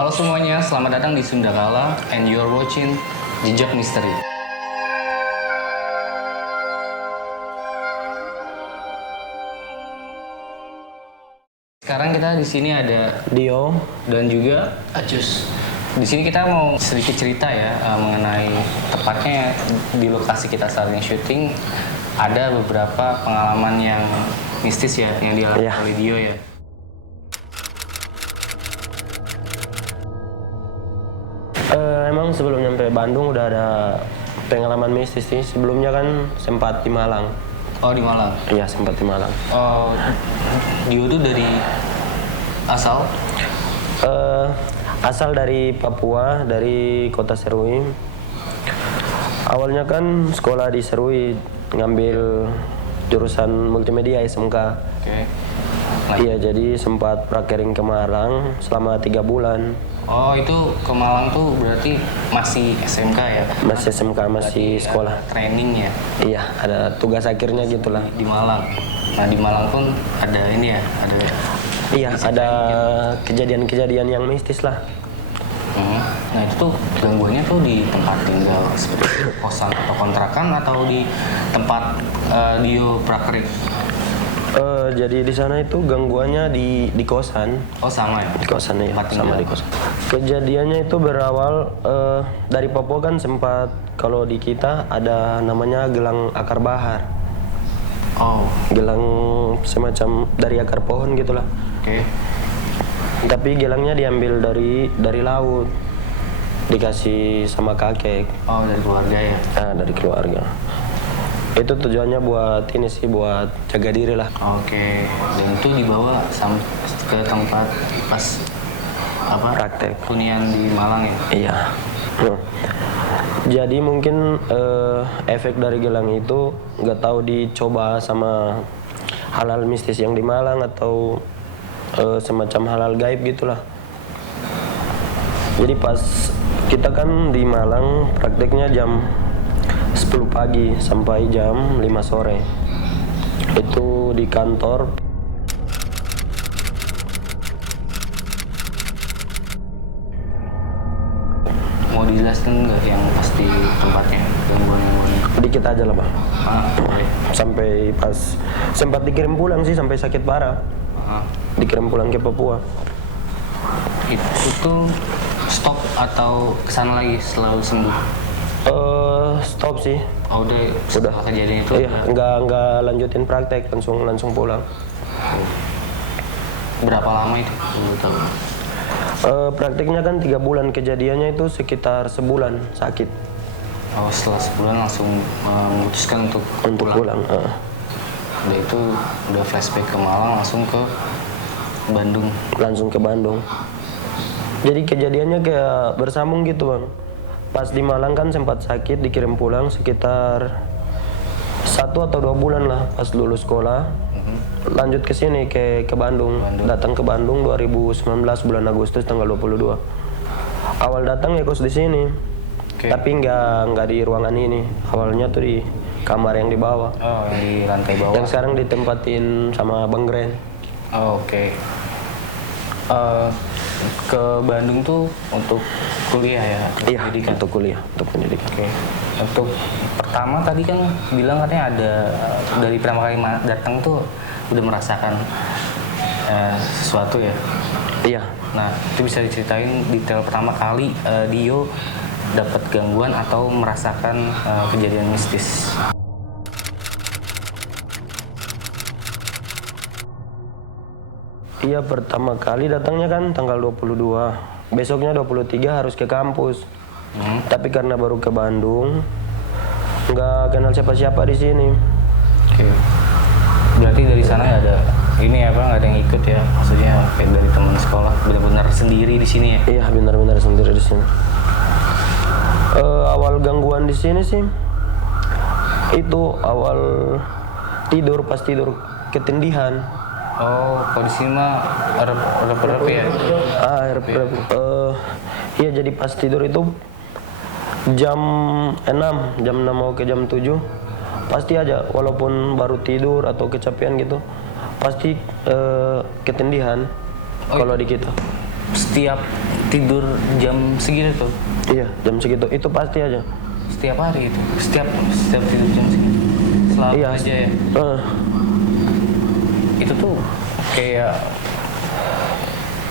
Halo semuanya, selamat datang di Sundakala and you're watching Jejak Misteri. Sekarang kita di sini ada Dio dan juga Acus. Di sini kita mau sedikit cerita ya mengenai tepatnya di lokasi kita saat ini syuting ada beberapa pengalaman yang mistis ya yang dialami oleh Dio ya. Emang sebelum nyampe Bandung udah ada pengalaman mistis sih. Sebelumnya kan sempat di Malang. Oh, di Malang? Iya, sempat di Malang. Dio tuh dari asal? Asal dari Papua, dari kota Serui. Awalnya kan sekolah di Serui, ngambil jurusan multimedia SMK. Oke. Iya, jadi sempat prakering ke Malang selama 3 bulan. Oh, itu ke Malang tuh berarti masih SMK ya? Masih SMK, masih berarti sekolah. Training ya? Iya, ada tugas akhirnya gitulah. Di Malang. Nah, di Malang pun ada ini ya? Iya, ada kejadian-kejadian yang mistis lah. Nah, itu tuh gangguannya tuh di tempat tinggal seperti kosan atau kontrakan atau di tempat Dio prakerik? Jadi di sana itu gangguannya di kosan. Oh, sama ya? Di kosan ya, Tempat sama tinggal. di kosan. Kejadiannya itu berawal dari Papua kan sempat kalau di kita ada namanya gelang akar bahar. Oh, Gelang semacam dari akar pohon gitulah. oke. Tapi gelangnya diambil dari laut. Dikasih sama kakek. Oh, dari keluarga ya? Dari keluarga. Itu tujuannya buat ini sih, buat jaga diri lah. Oke. Dan itu dibawa ke tempat pas Praktek. hunian di Malang ya? Iya. Jadi mungkin efek dari gelang itu nggak tahu dicoba sama hal-hal mistis yang di Malang atau semacam halal gaib gitulah. Jadi pas kita kan di Malang prakteknya jam 10 pagi sampai jam 5 sore. Itu di kantor. Mau dijelaskan nggak yang pasti tempatnya, gangguan-gangguannya? Dikit aja lah Bang. Oke. Sampai pas sempat dikirim pulang sih sampai sakit parah. Dikirim pulang ke Papua. Itu tuh stop atau kesana lagi selalu sembuh? Stop sih. Oh, udah setelah kejadian itu? Iya, nggak lanjutin praktek, langsung pulang. Berapa lama itu? Belum tahu. Prakteknya kan 3 bulan, kejadiannya itu sekitar sebulan sakit. Oh, setelah sebulan langsung memutuskan untuk pulang. Udah itu udah flashback ke Malang langsung ke Bandung. Langsung ke Bandung. Jadi kejadiannya kayak bersambung gitu Bang. Pas di Malang kan sempat sakit, dikirim pulang sekitar 1 atau 2 bulan lah pas lulus sekolah. Lanjut ke sini ke Bandung. Datang ke Bandung 2019 bulan Agustus tanggal 22. Awal datang ya kos di sini. Tapi nggak di ruangan ini. Awalnya tuh di kamar yang di bawah. Oh, yang di lantai bawah. Yang sekarang ditempatin sama Bang Gren. Oh, oke. Ke Bandung tuh untuk kuliah ya? Iya, pendidikan. untuk kuliah, untuk pendidikan. Oke. Untuk pertama tadi kan bilang katanya ada dari pertama kali datang tuh udah merasakan sesuatu ya? Iya. Nah, itu bisa diceritain detail pertama kali Dio dapat gangguan atau merasakan kejadian mistis. Iya, pertama kali datangnya kan tanggal 22. Besoknya 23 harus ke kampus. Tapi karena baru ke Bandung, nggak kenal siapa-siapa di sini. Oke. Berarti dari sana ya ada ini apa nggak ada yang ikut ya? Maksudnya kayak dari teman sekolah benar-benar sendiri di sini ya? Iya, benar-benar sendiri di sini. Awal gangguan di sini sih, itu awal tidur, pas tidur ketindihan. Oh, kalau di sini mah rep ya? Iya, jadi pas tidur itu jam 6 mau ke jam 7 pasti aja, walaupun baru tidur atau kecapean gitu, pasti ketindihan kalau di kita. setiap tidur jam segitu tuh? Iya, jam segitu itu pasti aja. Setiap hari itu? Setiap tidur jam segitu? Selalu Iya. aja ya? Itu tuh kayak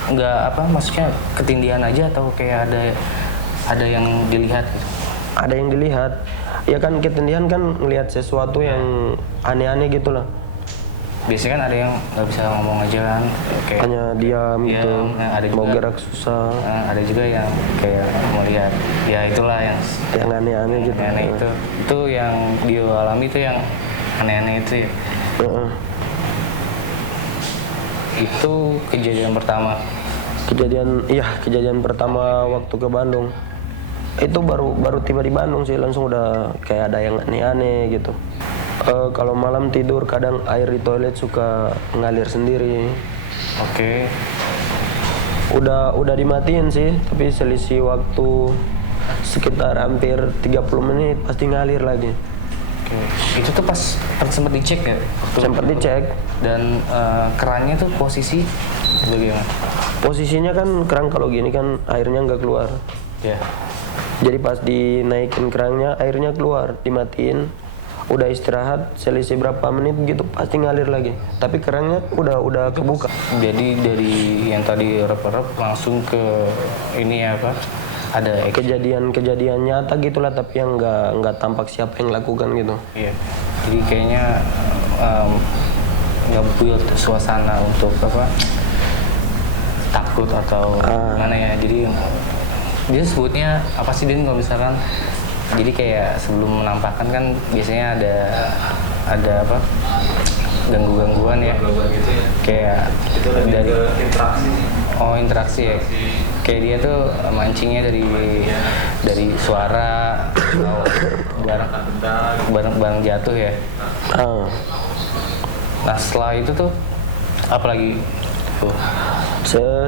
nggak apa, maksudnya ketindihan aja atau kayak ada yang dilihat gitu? Ada yang dilihat. Ya kan ketindihan kan ngelihat sesuatu yang aneh-aneh gitu lah. Biasanya kan ada yang nggak bisa ngomong aja kan, kayak Hanya diam gitu, nah, ada mau juga, gerak susah, ada juga yang kayak mau lihat, ya itulah yang aneh-aneh gitu. aneh itu yang dia alami, itu yang aneh-aneh itu ya. Itu kejadian pertama. Kejadian pertama waktu ke Bandung. Itu baru tiba di Bandung sih, langsung udah kayak ada yang aneh-aneh gitu. Kalau malam tidur kadang air di toilet suka ngalir sendiri. Oke. Udah dimatiin sih, tapi selisih waktu sekitar hampir 30 menit pasti ngalir lagi. Oke. Itu tuh pas sempat dicek ya? Sempat dicek. Dan kerannya tuh posisi bagaimana? Posisinya kan keran kalau gini kan airnya nggak keluar. Ya. Jadi pas dinaikin kerannya airnya keluar, dimatiin. Udah istirahat selisih berapa menit gitu pasti ngalir lagi. Tapi kerannya udah kebuka. Jadi dari yang tadi rep-rep langsung ke ini ya apa? Ada kejadian nyata gitulah, tapi yang nggak tampak siapa yang lakukan gitu. Iya. Jadi kayaknya nggak build suasana untuk apa? Takut atau mana ya. Jadi dia sebutnya apa sih Din kalau misalkan, jadi kayak sebelum menampakkan kan biasanya ada apa, gangguan ya, kayak dari interaksi ya, kayak dia tuh mancingnya dari suara atau barang jatuh ya. Nah setelah itu tuh apalagi tuh?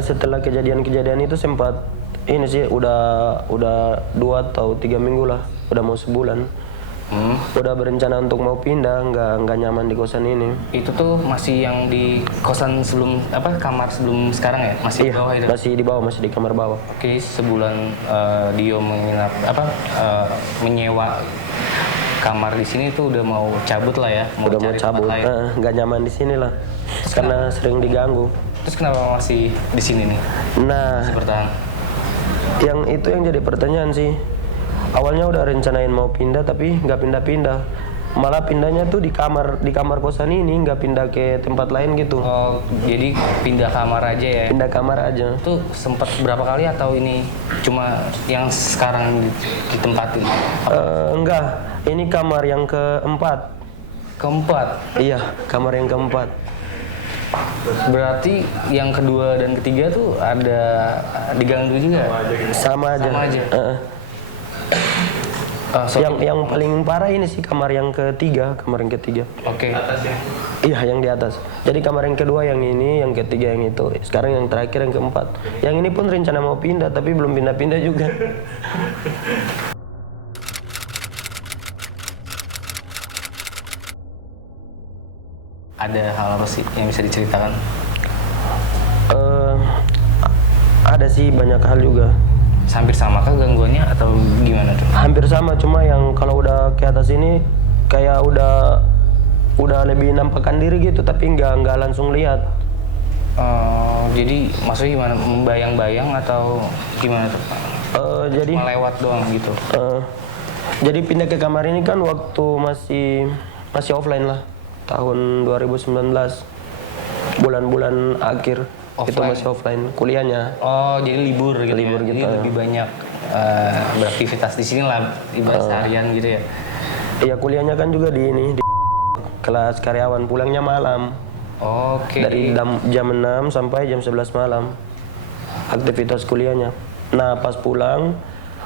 Setelah kejadian itu sempat ini sih udah 2 atau 3 minggu lah, udah mau sebulan. Udah berencana untuk mau pindah, nggak nyaman di kosan ini. Itu tuh masih yang di kosan sebelum apa, kamar sebelum sekarang ya? Masih di bawah itu? Masih di bawah, masih di kamar bawah. Oke, sebulan Dio menginap menyewa kamar di sini tuh udah mau cabut lah ya? Udah mau cabut, nggak nyaman di sini lah, karena sering diganggu. Terus kenapa masih di sini nih? Nah, masih bertahan? Yang itu yang jadi pertanyaan sih. Awalnya udah rencanain mau pindah tapi nggak pindah-pindah. Malah pindahnya tuh di kamar kosan ini, nggak pindah ke tempat lain gitu. Oh, jadi pindah kamar aja ya? Pindah kamar aja. Itu sempat berapa kali atau ini cuma yang sekarang ditempatin? Enggak, ini kamar yang keempat. Keempat? Iya, kamar yang keempat. Berarti yang kedua dan ketiga tuh ada diganggu juga? Sama aja. Yang paling parah ini sih kamar yang ketiga. Oke. Iya, yang di atas. Jadi kamar yang kedua yang ini, yang ketiga yang itu. Sekarang yang terakhir yang keempat. Yang ini pun rencana mau pindah tapi belum pindah-pindah juga. Ada hal apa sih yang bisa diceritakan? Ada sih banyak hal juga. Hampir sama kah gangguannya atau gimana tuh? Hampir sama, cuma yang kalau udah ke atas ini kayak udah lebih nampakkan diri gitu, tapi nggak langsung lihat. Jadi maksudnya gimana? Membayang-bayang atau gimana tuh? Jadi melewat doang gitu. Jadi pindah ke kamar ini kan waktu masih offline lah, tahun 2019 bulan-bulan akhir. Offline. Itu masih offline kuliahnya. Oh, jadi libur gitu. Libur ya? gitu. Jadi lebih banyak beraktivitas di sini lah, ibarat seharian gitu ya. Iya, kuliahnya kan juga di kelas karyawan, pulangnya malam. Oke. Dari jam 6 sampai jam 11 malam aktivitas kuliahnya. Nah, pas pulang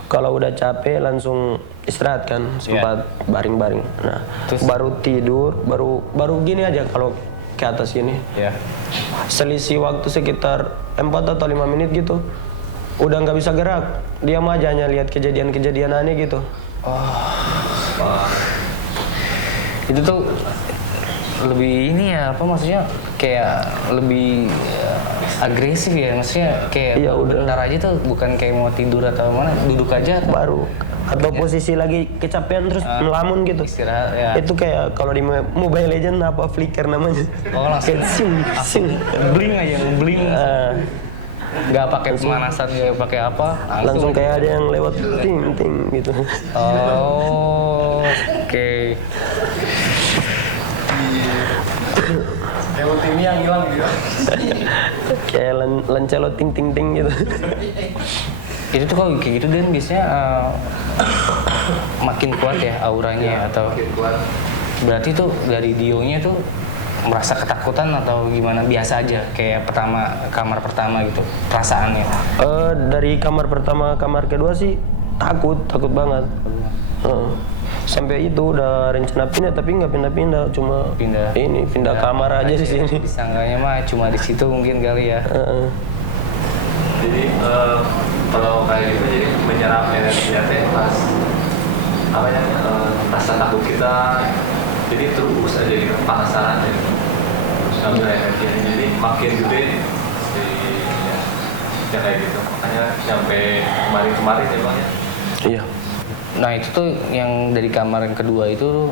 kalau udah capek langsung istirahat kan, sempat baring-baring. Nah, terus baru tidur, baru gini aja kalau ke atas gini. Selisih waktu sekitar 4 atau 5 menit gitu. Udah nggak bisa gerak. Diam aja, hanya lihat kejadian-kejadian aneh gitu. Itu tuh lebih ini ya, apa maksudnya, kayak lebih agresif ya, maksudnya kayak Iya, udah. bentar aja tuh bukan kayak mau tidur atau mana, duduk aja atau Baru atau posisi lagi kecapean terus melamun gitu. istirahat ya. Itu kayak kalau di Mobile Legend apa Flicker namanya. Oh langsung Kayak sing sing. bling aja, bling. Nggak pakai pemanasan, nggak pakai apa, Langsung kayak ada yang lewat ting ting gitu. Oh, oke. Lewat ini yang hilang gitu. Kayak lancelot ting ting ting gitu. Itu tuh kalau kayak gitu Dan biasanya makin kuat ya auranya atau berarti tuh dari Dio-nya tuh merasa ketakutan atau gimana, biasa aja kayak kamar pertama gitu perasaannya. Dari kamar pertama kamar kedua sih takut banget. Sampai itu udah rencana pindah tapi nggak pindah, cuma pindah kamar aja di sini. Disangkanya mah cuma di situ mungkin kali ya. Jadi kalau kayak gitu jadi menyerap energinya teh pas apa ya rasa takut kita jadi terus aja gitu penasaran gitu. Terus ngambil energinya jadi makin gede ya kayak gitu. Makanya sampai kemarin ya bang ya. Iya. Nah itu tuh yang dari kamar yang kedua itu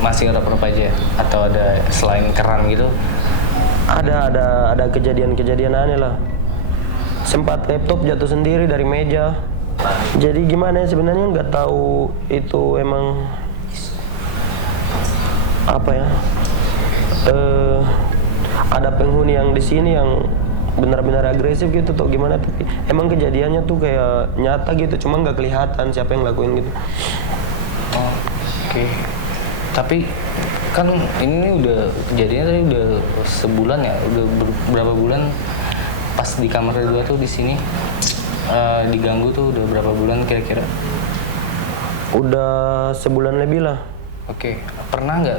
masih ngerap aja atau ada selain keran gitu? Ada kejadian aneh lah. Sempat laptop jatuh sendiri dari meja. Jadi gimana ya, sebenarnya nggak tahu itu emang apa ya. Ada penghuni yang di sini yang benar-benar agresif gitu atau gimana, tapi emang kejadiannya tuh kayak nyata gitu, cuma nggak kelihatan siapa yang ngelakuin gitu. Oh, oke. Tapi kan ini udah kejadiannya tadi udah sebulan ya, udah berapa bulan pas di kamar kedua tuh di sini diganggu tuh udah berapa bulan kira-kira? Udah sebulan lebih lah. Oke, pernah nggak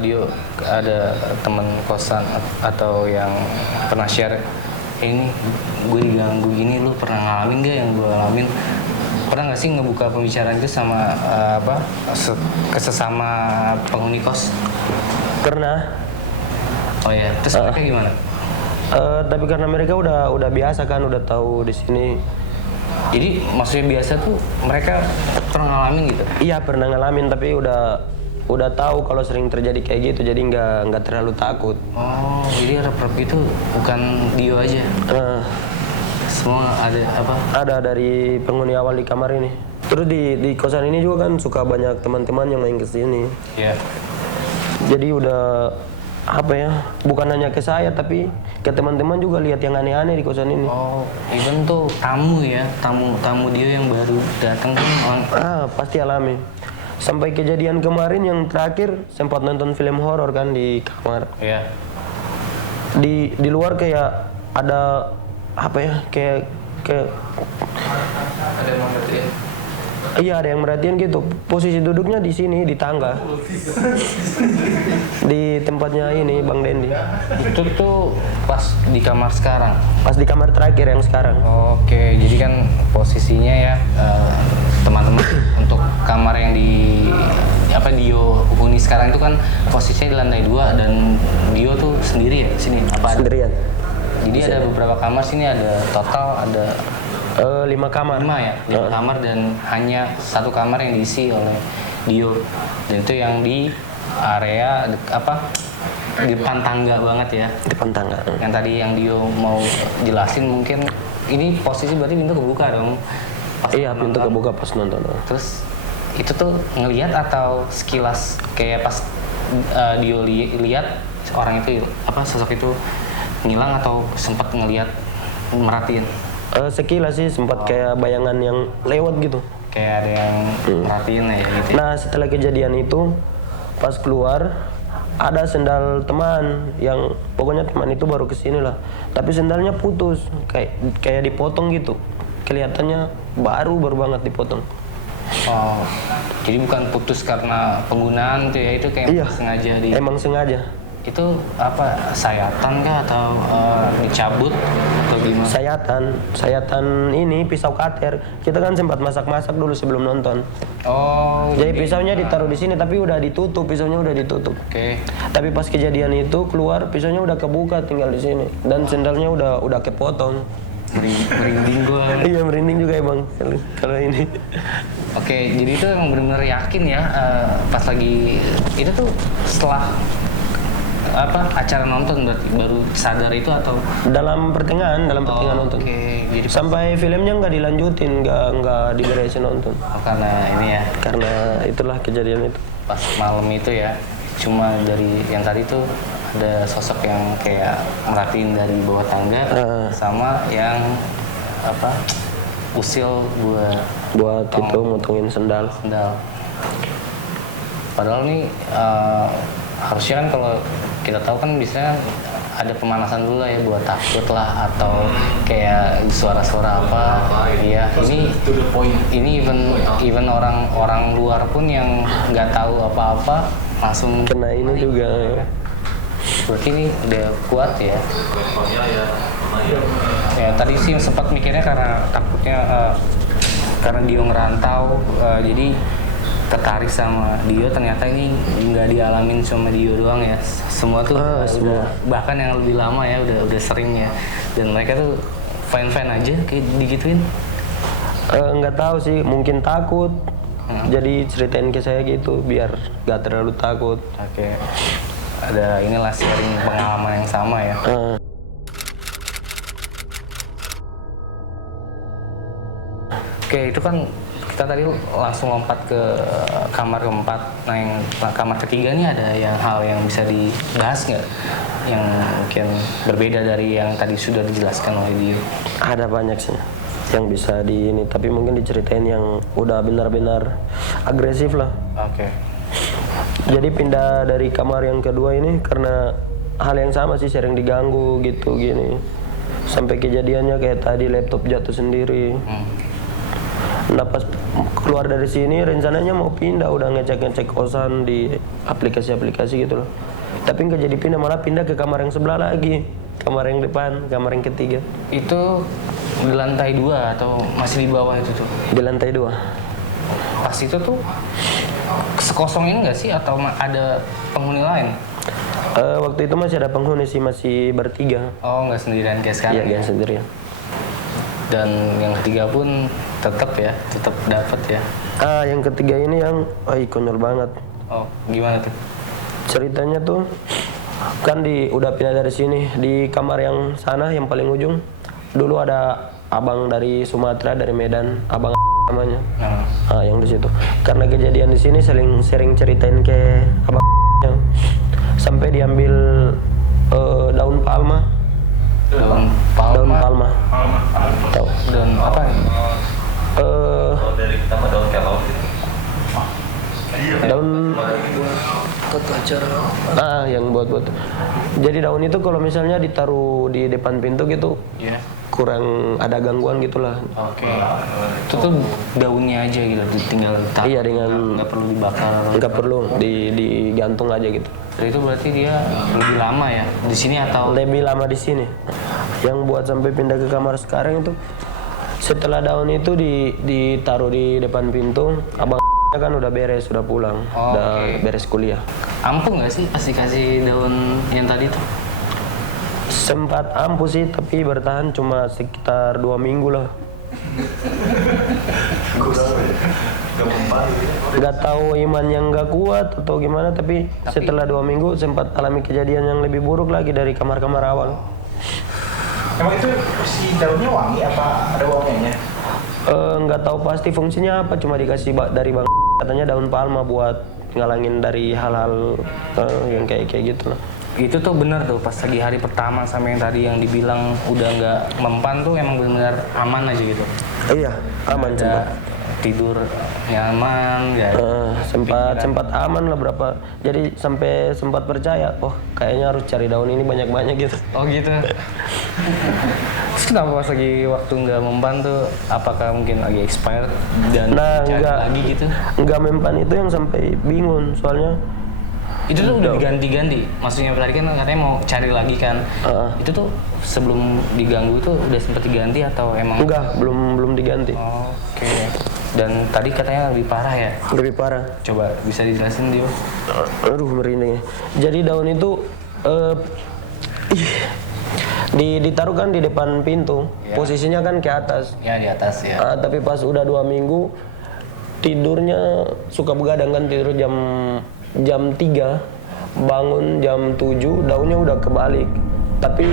Dio ada teman kosan atau yang pernah share ini gue diganggu gini, lu pernah ngalamin nggak yang gue alamin? Pernah nggak sih ngebuka pembicaraan itu sama kesesama penghuni kos? Pernah. Oh ya, terus mereka gimana? Tapi karena mereka udah biasa kan, udah tahu di sini. Jadi maksudnya biasa tuh mereka pernah ngalamin gitu? Iya pernah ngalamin, tapi udah tahu kalau sering terjadi kayak gitu, jadi nggak terlalu takut. Oh, jadi rep-rep itu bukan Dio aja? Semua ada apa? Ada dari penghuni awal di kamar ini. Terus di kosan ini juga kan suka banyak teman-teman yang main ke sini. Iya. Jadi udah apa ya? Bukan hanya ke saya tapi ke teman-teman juga lihat yang aneh-aneh di kosan ini. Oh, even tuh tamu ya, tamu Dio yang baru datang kan. Pasti alami. Sampai kejadian kemarin yang terakhir sempat nonton film horor kan di kamar. Iya. Di luar kayak ada apa ya? Kayak Ada yang mau ngertiin? iya ada yang merhatiin gitu. Posisi duduknya di sini di tangga. Di tempatnya ini Bang Dendi. Itu tuh pas di kamar sekarang. Pas di kamar terakhir yang sekarang. Oke, jadi kan posisinya ya teman-teman untuk kamar yang di Dio huni sekarang itu kan posisinya di lantai 2 dan Dio tuh sendiri ya sini apa? Sendirian. Jadi ada beberapa kamar sini, ada total ada 5 kamar. 5 ya, 5 kamar dan hanya satu kamar yang diisi oleh Dio. Dan itu yang di area di depan tangga banget ya. Depan tangga. Yang tadi yang Dio mau jelasin mungkin ini posisi berarti pintu kebuka dong. Iya, pintu kebuka pas nonton. Terus itu tuh ngelihat atau sekilas kayak pas Dio lihat orang itu sosok itu ngilang atau sempat ngelihat merhatiin? Sekilas sih sempat kayak bayangan yang lewat gitu. Kayak ada yang merhatiin ya gitu. Nah setelah kejadian itu pas keluar ada sendal teman yang pokoknya teman itu baru kesini lah. Tapi sendalnya putus kayak dipotong gitu. Kelihatannya baru banget dipotong. Oh, jadi bukan putus karena penggunaan tuh ya, itu kayak Iya, sengaja emang sengaja. itu apa, sayatan kah atau dicabut atau gimana? Sayatan ini pisau cutter. Kita kan sempat masak-masak dulu sebelum nonton. Oh, Jadi pisaunya ditaruh di sini tapi udah ditutup, pisaunya udah ditutup. oke. Tapi pas kejadian itu keluar pisaunya udah kebuka tinggal di sini dan sendalnya udah kepotong. Merinding gue. Iya merinding juga ya bang kalau ini. Oke, jadi itu emang benar-benar yakin ya pas lagi itu tuh setelah apa acara nonton berarti baru sadar itu atau Dalam pertengahan nonton. Oke, jadi Sampai filmnya nggak dilanjutin, nggak diberesin nonton. karena ini ya Karena itulah kejadian itu. pas malam itu ya cuma dari yang tadi tuh ada sosok yang kayak merhatiin dari bawah tangga sama yang apa usil Buat itu motongin sendal. sendal. Padahal nih harusnya kan kalau kita tahu kan biasanya ada pemanasan dulu lah ya buat takut lah atau kayak suara-suara apa. Iya, ini even orang luar pun yang nggak tahu apa-apa langsung Kena ini juga. Berarti ini udah kuat ya. Responnya ya lumayan. Ya tadi sih sempat mikirnya karena takutnya karena Dio ngerantau jadi tertarik sama Dio, ternyata ini nggak dialamin sama Dio doang ya, semua tuh udah bahkan yang lebih lama ya udah sering ya, dan mereka tuh fine aja kayak digituin. Nggak tahu sih, mungkin takut. Jadi ceritain ke saya gitu biar nggak terlalu takut. Oke, ada inilah sharing pengalaman yang sama ya. Oke, itu kan kita tadi langsung lompat ke kamar keempat. Nah, yang kamar ketiga nih ada hal yang bisa dibahas nggak? Yang mungkin berbeda dari yang tadi sudah dijelaskan oleh Dio. Ada banyak sih yang bisa di ini, tapi mungkin diceritain yang udah benar-benar agresif lah. Oke. Jadi pindah dari kamar yang kedua ini karena hal yang sama sih, sering diganggu gitu gini. Sampai kejadiannya kayak tadi laptop jatuh sendiri. Nah pas keluar dari sini rencananya mau pindah, udah ngecek kosan di aplikasi-aplikasi gitu loh. Tapi nggak jadi pindah, malah pindah ke kamar yang sebelah lagi. Kamar yang depan, kamar yang ketiga. Itu di lantai 2 atau masih di bawah itu tuh? Di lantai 2. Pas itu tuh sekosong ini nggak sih atau ada penghuni lain? Waktu itu masih ada penghuni sih, masih bertiga. Oh, nggak sendirian kayak sekarang? Iya, sendirian. Dan yang ketiga pun tetap dapat ya. Yang ketiga ini yang konyol banget. Oh, gimana tuh? Ceritanya tuh kan udah pindah dari sini, di kamar yang sana yang paling ujung. Dulu ada abang dari Sumatera, dari Medan, abang namanya. Yang di situ. Karena kejadian di sini sering ceritain ke abang sampai diambil daun palma. Daun palma. Tahu? Daun apa? Kalau dari kita mah daun kelor gitu. Daun yang buat jadi daun itu kalau misalnya ditaruh di depan pintu gitu kurang ada gangguan gitulah. Oke. Itu tuh daunnya aja gitu, tinggal ditaruh. Iya, dengan nggak perlu dibakar. Nggak perlu digantung aja gitu. Dan itu berarti dia lebih lama ya di sini atau? Lebih lama di sini. Yang buat sampai pindah ke kamar sekarang itu setelah daun itu ditaruh di depan pintu, abang kan udah beres, sudah pulang, beres kuliah. Ampuh nggak sih pas dikasih daun yang tadi tuh? Sempat ampuh sih, tapi bertahan cuma sekitar 2 minggu lah. Nggak tahu iman yang nggak kuat atau gimana, tapi setelah 2 minggu sempat alami kejadian yang lebih buruk lagi dari kamar-kamar awal. Emang itu si daunnya wangi apa ada wanginya? Nggak tahu pasti fungsinya apa, cuma dikasih dari bang katanya daun palma buat ngalangin dari hal-hal yang kayak gitu lah. Itu tuh benar tuh pas lagi hari pertama sama yang tadi yang dibilang udah nggak mempan tuh emang benar-benar aman aja gitu. Iya, aman sempat. Tidur nyaman ya. Sempat aman lah berapa. Jadi sampai sempat percaya, kayaknya harus cari daun ini banyak-banyak gitu. Oh gitu. Terus kenapa pas lagi waktu nggak mempan tuh, apakah mungkin lagi expired dan cari lagi gitu? Nggak mempan itu yang sampai bingung, soalnya Itu tuh udah diganti-ganti. Maksudnya tadi kan katanya mau cari lagi kan. Itu tuh sebelum diganggu tuh udah sempat diganti atau emang? Enggak, belum diganti. Oke. Dan tadi katanya lebih parah ya? Lebih parah. Coba bisa dijelasin Dio? Aduh, merinding ya. Jadi daun itu ditaruh kan di depan pintu. Ya. Posisinya kan ke atas. Ya di atas ya. Tapi pas udah 2 minggu tidurnya suka begadang kan, tidur jam 3, bangun jam 7, daunnya udah kebalik. Tapi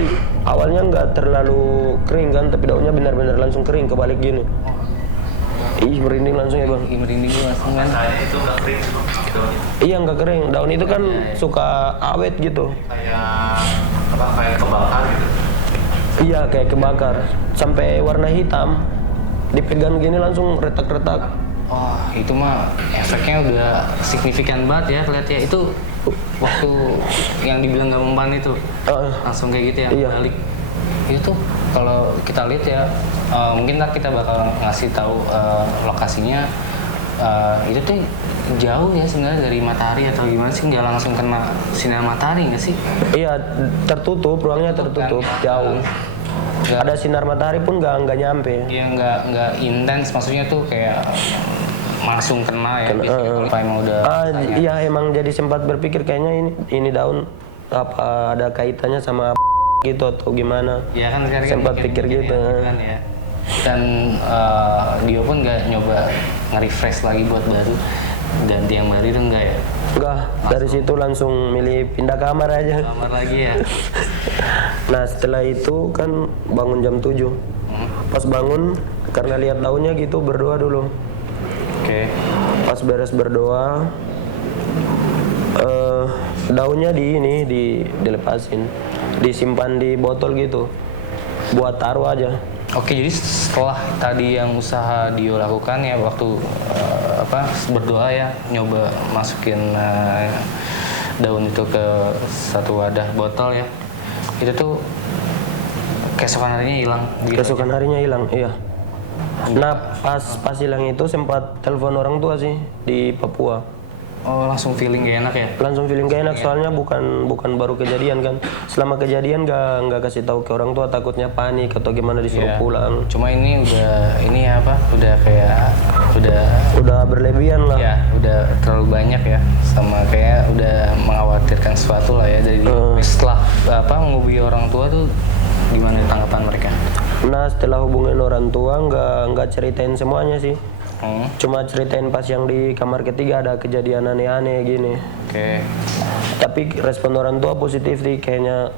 awalnya nggak terlalu kering kan, tapi daunnya benar-benar langsung kering kebalik gini. Ih, merinding langsung ya bang. Merinding gue langsung kan. Rasanya itu nggak kering gitu. Iya, nggak kering. Daun itu kan suka awet gitu. Kayak kebakar gitu. Iya, kayak kebakar. Sampai warna hitam. Dipegang gini langsung retak-retak. Oh, itu mah efeknya udah signifikan banget ya kelihatan ya. Itu waktu yang dibilang nggak mempan itu langsung kayak gitu ya, Iya. balik. Itu kalau kita lihat ya, mungkin ntar kita bakal ngasih tahu lokasinya. Itu tuh jauh ya sebenarnya dari matahari atau gimana sih, nggak langsung kena sinar matahari nggak sih? Iya, tertutup, ruangnya tertutup, jauh. Ada sinar matahari pun nggak nyampe. Iya, nggak intens, maksudnya tuh kayak langsung kena ya. Biasanya kalau emang udah Iya, emang jadi sempat berpikir kayaknya ini daun apa ada kaitannya sama gitu atau gimana. ya kan sekarang Sempat kan pikir mikir gitu. kan ya. Dan dia pun nggak nyoba nge-refresh lagi buat baru, ganti yang baru itu enggak ya? Enggak, dari situ langsung milih pindah kamar aja. Kamar lagi ya? Nah, setelah itu kan bangun jam 7. Pas bangun, karena lihat daunnya gitu, berdoa dulu. Oke. Pas beres berdoa, daunnya dilepasin, disimpan di botol gitu, buat taruh aja. Oke, jadi setelah tadi yang usaha Dio lakukan ya waktu berdoa ya, nyoba masukin daun itu ke satu wadah botol ya, itu tuh keesokan harinya hilang. Keesokan harinya hilang, iya. Nah, pas hilang itu sempat telepon orang tua sih di Papua. Oh, langsung feeling gak enak ya? Langsung feeling gak enak, soalnya bukan baru kejadian kan. Selama kejadian nggak kasih tahu ke orang tua, takutnya panik atau gimana disuruh pulang. Cuma ini udah berlebihan lah. ya, udah terlalu banyak ya, sama kayak udah mengkhawatirkan sesuatu lah ya dari setelah menghubungi orang tua tuh gimana tanggapan mereka? Nah, setelah hubungin orang tua nggak ceritain semuanya sih. Cuma ceritain pas yang di kamar ketiga ada kejadian aneh-aneh gini. Oke. Tapi respon orang tua positif sih, kayaknya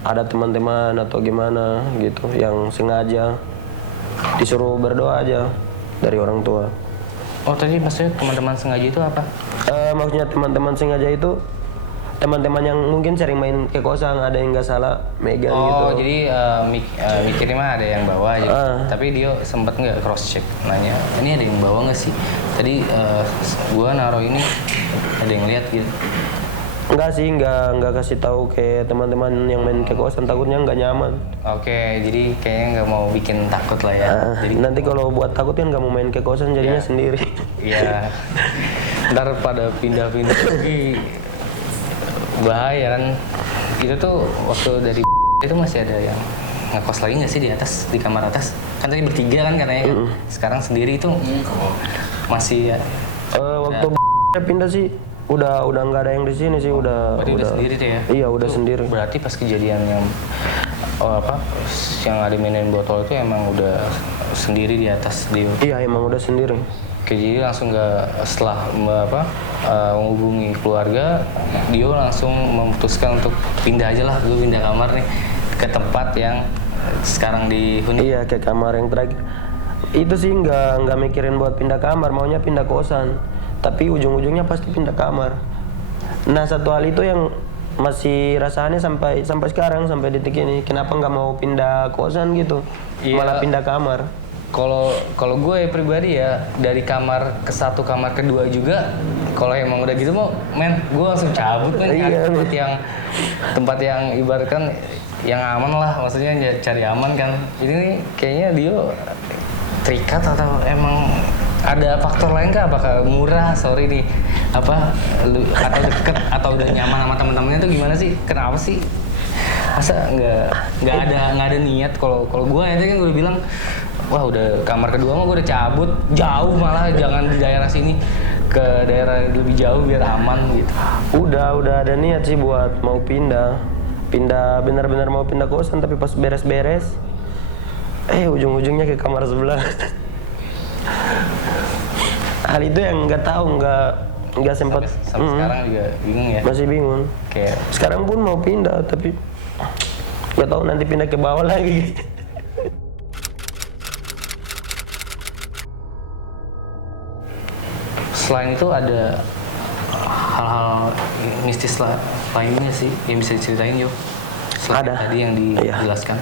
ada teman-teman atau gimana gitu yang sengaja disuruh berdoa aja dari orang tua. Oh, tadi maksudnya teman-teman sengaja itu apa? Maksudnya teman-teman sengaja itu teman-teman yang mungkin sering main ke kosan, ada yang nggak salah megang gitu. Oh, jadi mikirnya mah ada yang bawa aja. Tapi dia sempat nggak cross check nanya, ini ada yang bawa nggak sih? Tadi gua naruh ini ada yang lihat gitu. Enggak sih, nggak kasih tahu ke teman-teman yang main ke kosan, takutnya nggak nyaman. Oke, jadi kayaknya nggak mau bikin takut lah ya. Jadi Nanti kalau buat takut kan nggak mau main ke kosan, jadinya sendiri. Iya. Ntar pada pindah-pindah lagi bahaya kan. Itu tuh waktu dari itu masih ada yang ngekos lagi nggak sih di atas, di kamar atas? Kan tadi bertiga kan katanya kan. Sekarang sendiri itu masih ya. Waktu pindah sih udah nggak ada yang di sini sih, udah sendiri tuh ya? Iya, udah Itu sendiri. Berarti pas kejadian yang yang ada mainin botol itu emang udah sendiri di atas dia. Iya, emang udah sendiri. Oke, jadi langsung nggak setelah menghubungi keluarga, Dio langsung memutuskan untuk pindah aja lah, gue pindah kamar nih ke tempat yang sekarang dihuni. Iya, ke kamar yang terakhir. Itu sih nggak mikirin buat pindah kamar, maunya pindah kosan. Tapi ujung-ujungnya pasti pindah kamar. Nah, satu hal itu yang masih rasanya sampai sekarang, sampai detik ini, kenapa nggak mau pindah kosan gitu, malah pindah kamar. Kalau gue pribadi ya, dari kamar ke satu kamar kedua juga, kalau emang udah gitu mau gue langsung cabut kan. Iya, tempat yang ibaratkan yang aman lah, maksudnya cari aman kan. Ini kayaknya dia terikat atau emang ada faktor lain kah? Apakah murah, sorry nih, apa, atau deket, atau udah nyaman sama temen-temennya tuh gimana sih? Kenapa sih? Masa nggak ada niat? Kalau gue ya kan gue bilang, wah udah kamar kedua mah gue udah cabut jauh, malah jangan di daerah sini, ke daerah lebih jauh biar aman gitu. Udah ada niat sih buat mau pindah benar-benar mau pindah kosan, tapi pas beres-beres ujung-ujungnya ke kamar sebelah. Hal itu yang nggak tahu, nggak sempat. Sampai sekarang juga bingung ya. Masih bingung. Kayak Sekarang pun mau pindah, tapi nggak tahu nanti pindah ke bawah lagi. selain itu ada hal-hal mistis lainnya sih yang bisa diceritain, Jo? Selain Ada. tadi yang dijelaskan.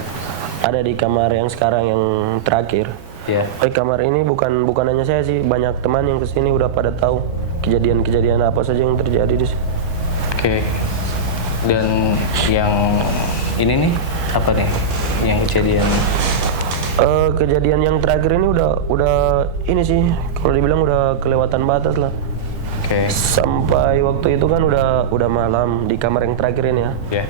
Ada di kamar yang sekarang yang terakhir. Ya. Kamar ini bukan hanya saya sih, banyak teman yang kesini udah pada tahu kejadian-kejadian apa saja yang terjadi di sini. Oke. Dan yang ini nih apa nih? Yang kejadian? Kejadian yang terakhir ini udah ini sih, kalau dibilang udah kelewatan batas lah. Oke. Sampai waktu itu kan udah malam di kamar yang terakhir ini ya. Ya.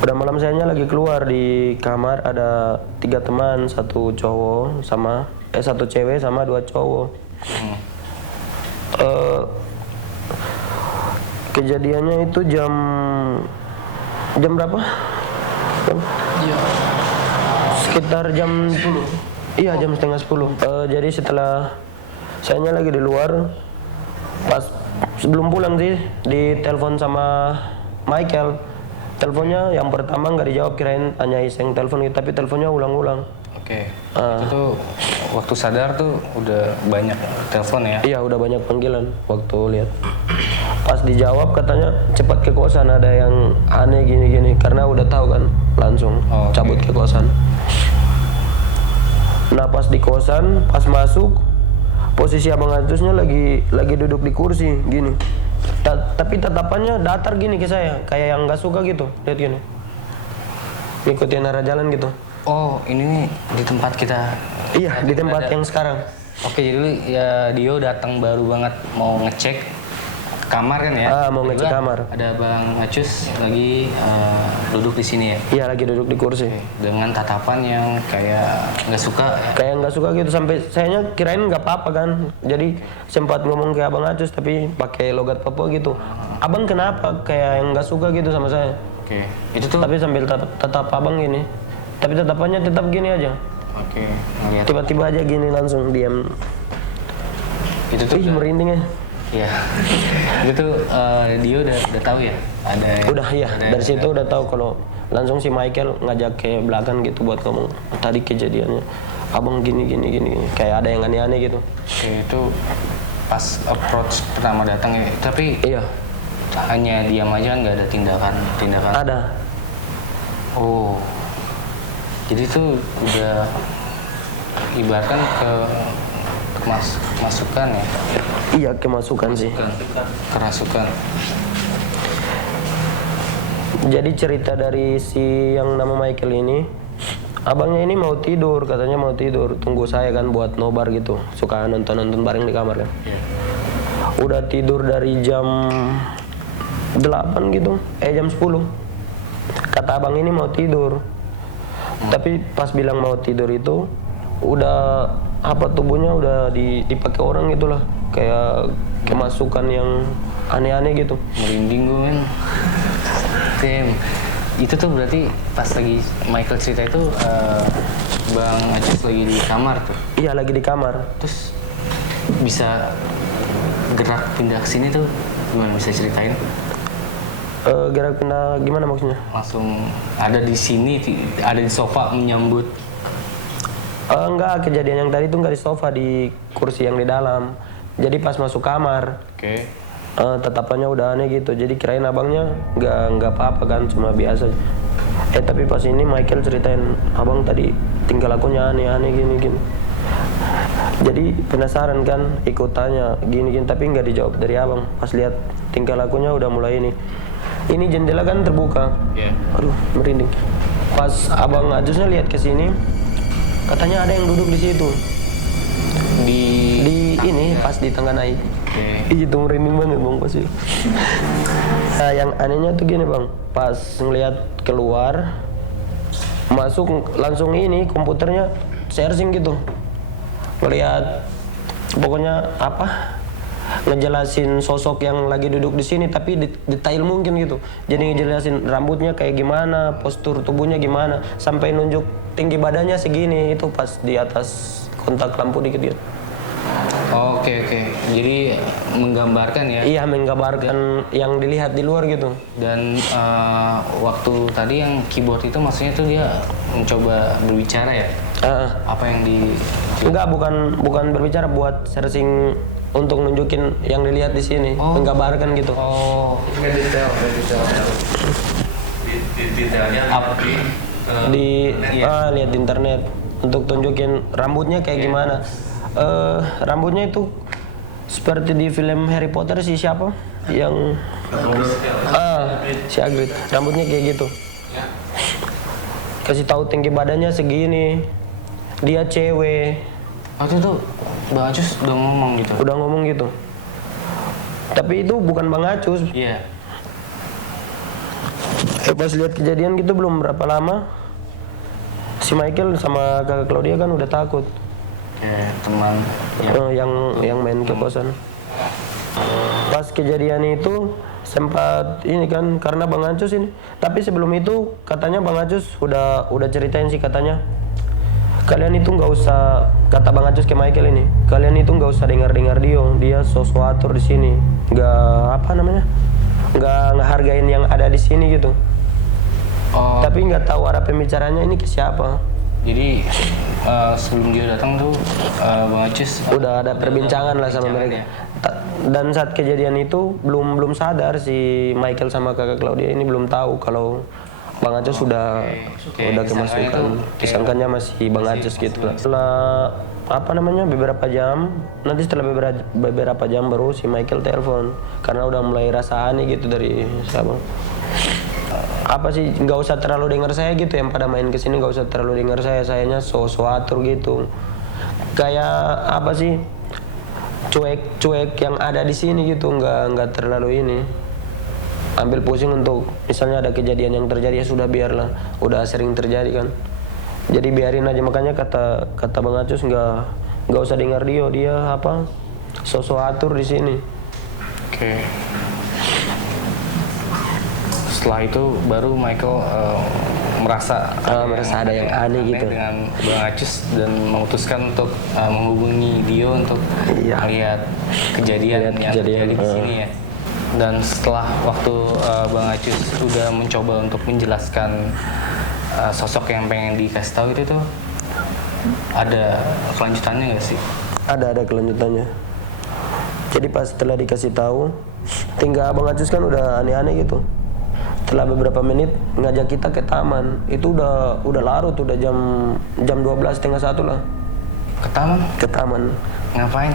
Udah malam, sayanya lagi keluar di kamar, ada 3 teman, 1 cowok sama 1 cewek sama 2 cowok. Kejadiannya itu jam berapa? Sekitar jam 10. Iya, jam setengah 10. Jadi setelah sayanya lagi di luar, pas sebelum pulang sih ditelepon sama Michael. Teleponnya yang pertama nggak dijawab, kirain hanya iseng telepon gitu, tapi teleponnya ulang-ulang. Oke. Itu tuh waktu sadar tuh udah banyak telepon ya? Iya, udah banyak panggilan waktu lihat. Pas dijawab katanya cepat ke kosan, ada yang aneh gini-gini, karena udah tahu kan, langsung cabut ke kosan. Nah, pas di kosan, pas masuk, posisi abang Atusnya lagi duduk di kursi gini. Tapi tatapannya datar gini ke saya, kayak yang nggak suka gitu, lihat gini, ngikutin arah jalan gitu. Oh, ini di tempat kita. Iya, di tempat yang sekarang. Oke, jadi ya Dio datang baru banget mau ngecek kamar kan ya? Mau ngecek Tiba-tiba kamar. Ada Bang Acus lagi duduk di sini ya? Iya, lagi duduk di kursi. Dengan tatapan yang kayak nggak suka. Kayak nggak suka gitu, sampai sayanya kirain nggak apa-apa kan. Jadi sempat ngomong ke abang Acus tapi pakai logat Papua gitu. Abang kenapa kayak yang nggak suka gitu sama saya? Oke, itu tuh. Tapi sambil tetap abang gini. Tapi tatapannya tetap gini aja. Oke, ngeliat. Tiba-tiba aja gini langsung diam. Itu tuh. Merinding ya. Iya. Itu tuh Dio udah tahu ya? Udah ya. Dari situ udah tahu kalau langsung si Michael ngajak ke belakang gitu buat ngomong tadi kejadiannya. Abang gini. Kayak ada yang aneh-aneh gitu. Oke, itu pas approach pertama datang ya. Tapi Iya. hanya diam aja kan, nggak ada tindakan. Ada. Oh, jadi itu udah ibaratkan masukan ya? Iya, kemasukan sih. Kerasukan. Jadi cerita dari si yang nama Michael ini, abangnya ini mau tidur, katanya mau tidur, tunggu saya kan buat nobar gitu, suka nonton bareng di kamar kan. Udah tidur dari jam 8 gitu, jam 10. Kata abang ini mau tidur, tapi pas bilang mau tidur itu udah tubuhnya udah dipakai orang gitulah, kayak kemasukan yang aneh-aneh gitu. Merinding gue men. Tim, itu tuh berarti pas lagi Michael cerita itu Bang Acus lagi di kamar tuh. Iya, lagi di kamar. Terus bisa gerak pindah ke sini tuh gimana, bisa ceritain? Gerak pindah gimana maksudnya? Langsung ada di sini, ada di sofa menyambut. Enggak, kejadian yang tadi tuh nggak di sofa, di kursi yang di dalam. Jadi pas masuk kamar, Oke. tatapannya udah aneh gitu. Jadi kirain abangnya nggak apa-apa kan, cuma biasa. Tapi pas ini Michael ceritain, abang tadi tingkah lakunya aneh-aneh gini. Jadi penasaran kan, ikut tanya gini, tapi nggak dijawab dari abang. Pas lihat tingkah lakunya udah mulai ini. Ini jendela kan terbuka. Iya. Aduh, merinding. Pas abang Ajusnya lihat ke sini, katanya ada yang duduk di situ. Di ini pas di tengah naik. Oke. Itu merinding banget bang pasti. Nah yang anehnya tuh gini bang, pas ngeliat keluar masuk langsung ini komputernya searching gitu, ngeliat pokoknya apa ngejelasin sosok yang lagi duduk di sini tapi detail mungkin gitu. Jadi ngejelasin rambutnya kayak gimana, postur tubuhnya gimana, sampai nunjuk tinggi badannya segini itu pas di atas kontak lampu dikit gitu. Oke. Jadi menggambarkan ya. Iya menggambarkan yang dilihat di luar gitu. Dan waktu tadi yang keyboard itu maksudnya tuh dia mencoba berbicara ya? Apa yang Enggak, bukan berbicara, buat searching untuk nunjukin yang dilihat di sini, menggambarkan gitu. Oh. Detailnya Lihat di internet untuk tunjukin rambutnya kayak gimana. Rambutnya itu seperti di film Harry Potter sih, siapa yang si Hagrid, rambutnya kayak gitu. Kasih tahu tinggi badannya segini, dia cewek. Waktu itu Bang Acus udah ngomong gitu? Udah ngomong gitu. Tapi itu bukan Bang Acus. Iya. Pas lihat kejadian gitu belum berapa lama, si Michael sama kakak Claudia kan udah takut. Kayak teman Yang main ke kosan. Pas kejadian itu sempat ini kan karena Bang Acus ini. Tapi sebelum itu katanya Bang Acus udah ceritain sih katanya. Kalian itu nggak usah, kata Bang Acus ke Michael ini, kalian itu nggak usah dengar dia sosok atur di sini, nggak ngehargain yang ada di sini gitu. Tapi nggak tahu arah pembicaranya ini ke siapa. Jadi sebelum dia datang tuh Bang Acus Udah ada perbincangan lah sama mereka. Dan saat kejadian itu belum sadar si Michael sama kakak Claudia ini belum tahu kalau Bang Acus udah kemasukan. Disangkanya masih Bang Acus gitu lah. Setelah beberapa jam, nanti setelah beberapa jam baru si Michael telepon karena udah mulai rasa aneh gitu dari siapa. Apa sih, nggak usah terlalu dengar saya gitu, yang pada main kesini nggak usah terlalu dengar sayanya so atur gitu. Kayak apa sih, cuek yang ada di sini gitu, nggak terlalu ini. Ambil pusing untuk misalnya ada kejadian yang terjadi, ya sudah biarlah, udah sering terjadi kan. Jadi biarin aja, makanya kata Bang Acus nggak usah dengar dia apa so atur di sini. Oke. Setelah itu baru Michael merasa ada yang aneh gitu dengan Bang Acus dan memutuskan untuk menghubungi Dio untuk melihat kejadian yang terjadi di sini ya. Dan setelah waktu Bang Acus sudah mencoba untuk menjelaskan sosok yang pengen dikasih tahu itu tuh, ada kelanjutannya nggak sih? Ada kelanjutannya. Jadi pas setelah dikasih tahu, tinggal Bang Acus kan udah aneh-aneh gitu. Setelah beberapa menit ngajak kita ke taman, itu udah larut, udah jam 12:30 lah. Ke taman. Ngapain?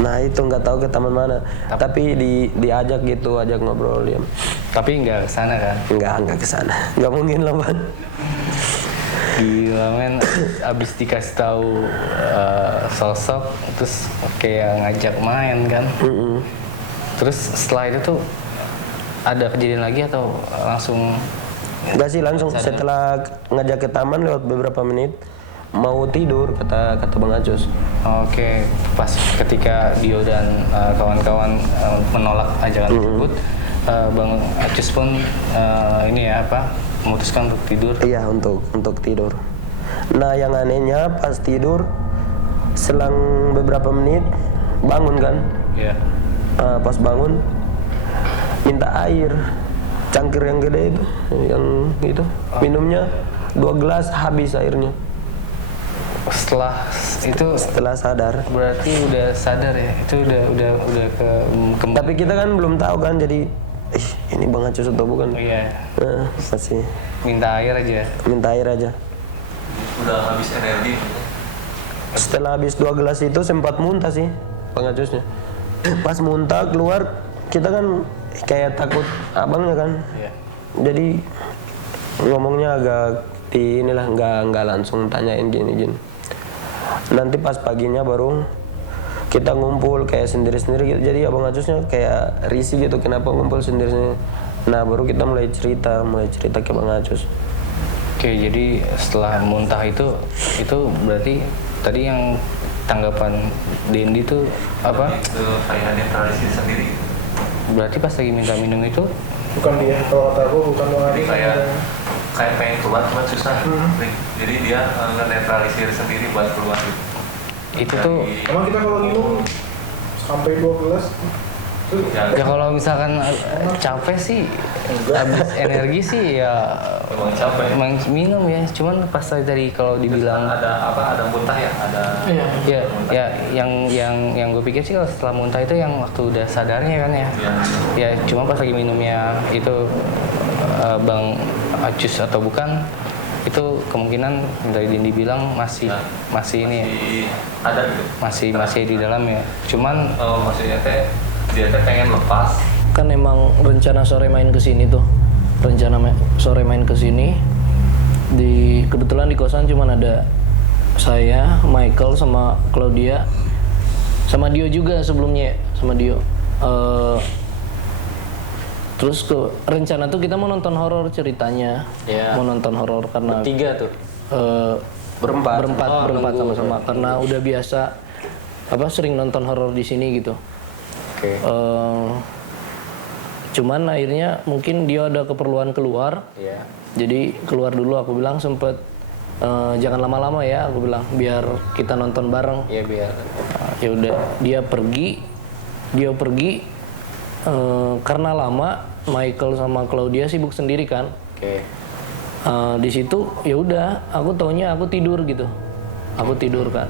Nah itu nggak tahu ke taman mana. Tapi diajak gitu, ajak ngobrol dia. Tapi nggak kesana kan? Nggak kesana. Nggak mungkin lah Bang. Gila men, abis dikasih tahu sosok, terus kayak ngajak main kan? Terus setelah itu tuh ada kejadian lagi atau langsung? Enggak sih, langsung setelah ngajak ke taman lewat beberapa menit mau tidur kata Bang Acus. Oke, pas ketika Dio dan kawan-kawan menolak ajakan tersebut, Bang Acus pun memutuskan untuk tidur. Iya, untuk tidur. Nah yang anehnya pas tidur selang beberapa menit bangun kan? Iya. Pas bangun minta air, cangkir yang gede itu, yang itu minumnya 2 gelas habis airnya. Setelah sadar. Berarti udah sadar ya, itu udah kembali. Tapi kita kan belum tahu kan, jadi ini Bang Acus atau bukan? Iya. Masih Minta air aja. Udah habis energi. Setelah habis 2 gelas itu sempat muntah sih Bang Acusnya. Pas muntah keluar, kita kan kayak takut abangnya kan. Iya. Jadi ngomongnya agak nggak langsung tanyain gini. Nanti pas paginya baru kita ngumpul kayak sendiri-sendiri gitu. Jadi Abang Acusnya kayak risih gitu, kenapa ngumpul sendiri-sendiri. Nah baru kita mulai cerita ke Bang Acus. Oke, jadi setelah muntah itu berarti tadi yang tanggapan Dendi itu apa? Itu kayak netralisir sendiri. Berarti pas lagi minta minum itu Bukan dia, kalau kata aku bukan Bang Jadi Adi. kayak pengen keluar cuma susah. Jadi dia nge-netralisir sendiri buat keluar. itu tuh Emang kita kalau minum sampai 2 gelas tuh Ya, ya kalau misalkan capek sih habis energi sih ya emang capek. emang minum ya, cuman pas tadi kalau dibilang Ada muntah ya, ada. ya yang gue pikir sih kalau setelah muntah itu yang waktu udah sadarnya kan ya. Ya cuma pas lagi minumnya itu Bang Acus atau bukan, itu kemungkinan dari Dendi bilang masih ini ya, Ada gitu. masih di dalam ya. Cuman Maksudnya dia pengen lepas. Kan emang rencana sore main ke sini tuh. Sore main ke sini. Kebetulan di kosan cuman ada saya, Michael sama Claudia. Sama Dio juga sebelumnya, sama Dio. Terus rencana tuh kita mau nonton horor ceritanya. Ya. Mau nonton horor karena tiga tuh. berempat nunggu. sama-sama karena udah biasa sering nonton horor di sini gitu. Oke. Cuman akhirnya mungkin dia ada keperluan keluar. Iya. Jadi keluar dulu, aku bilang sempet jangan lama-lama ya, aku bilang biar kita nonton bareng. Iya biar. Ya udah, dia pergi karena lama Michael sama Claudia sibuk sendiri kan. Oke. Di situ ya udah, aku taunya aku tidur gitu. Aku tidur kan.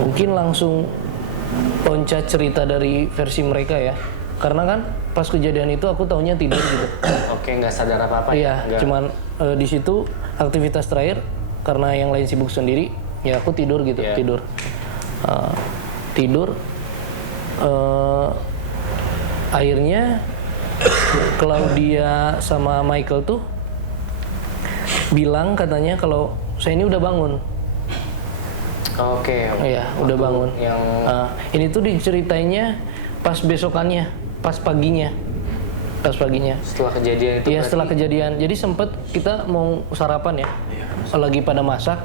Mungkin langsung loncat cerita dari versi mereka ya. Karena kan pas kejadian itu aku taunya tidur gitu. Oke, nggak sadar apa-apa Iya, ya? cuman di situ aktivitas terakhir karena yang lain sibuk sendiri, ya aku tidur gitu, Iya. tidur. Akhirnya Claudia sama Michael tuh bilang katanya kalau saya ini udah bangun. Oke. Iya, udah bangun. Yang Ini tuh diceritainnya pas besokannya, pas paginya. setelah kejadian itu. Iya, setelah kejadian. Jadi sempet kita mau sarapan ya. Lagi pada masak.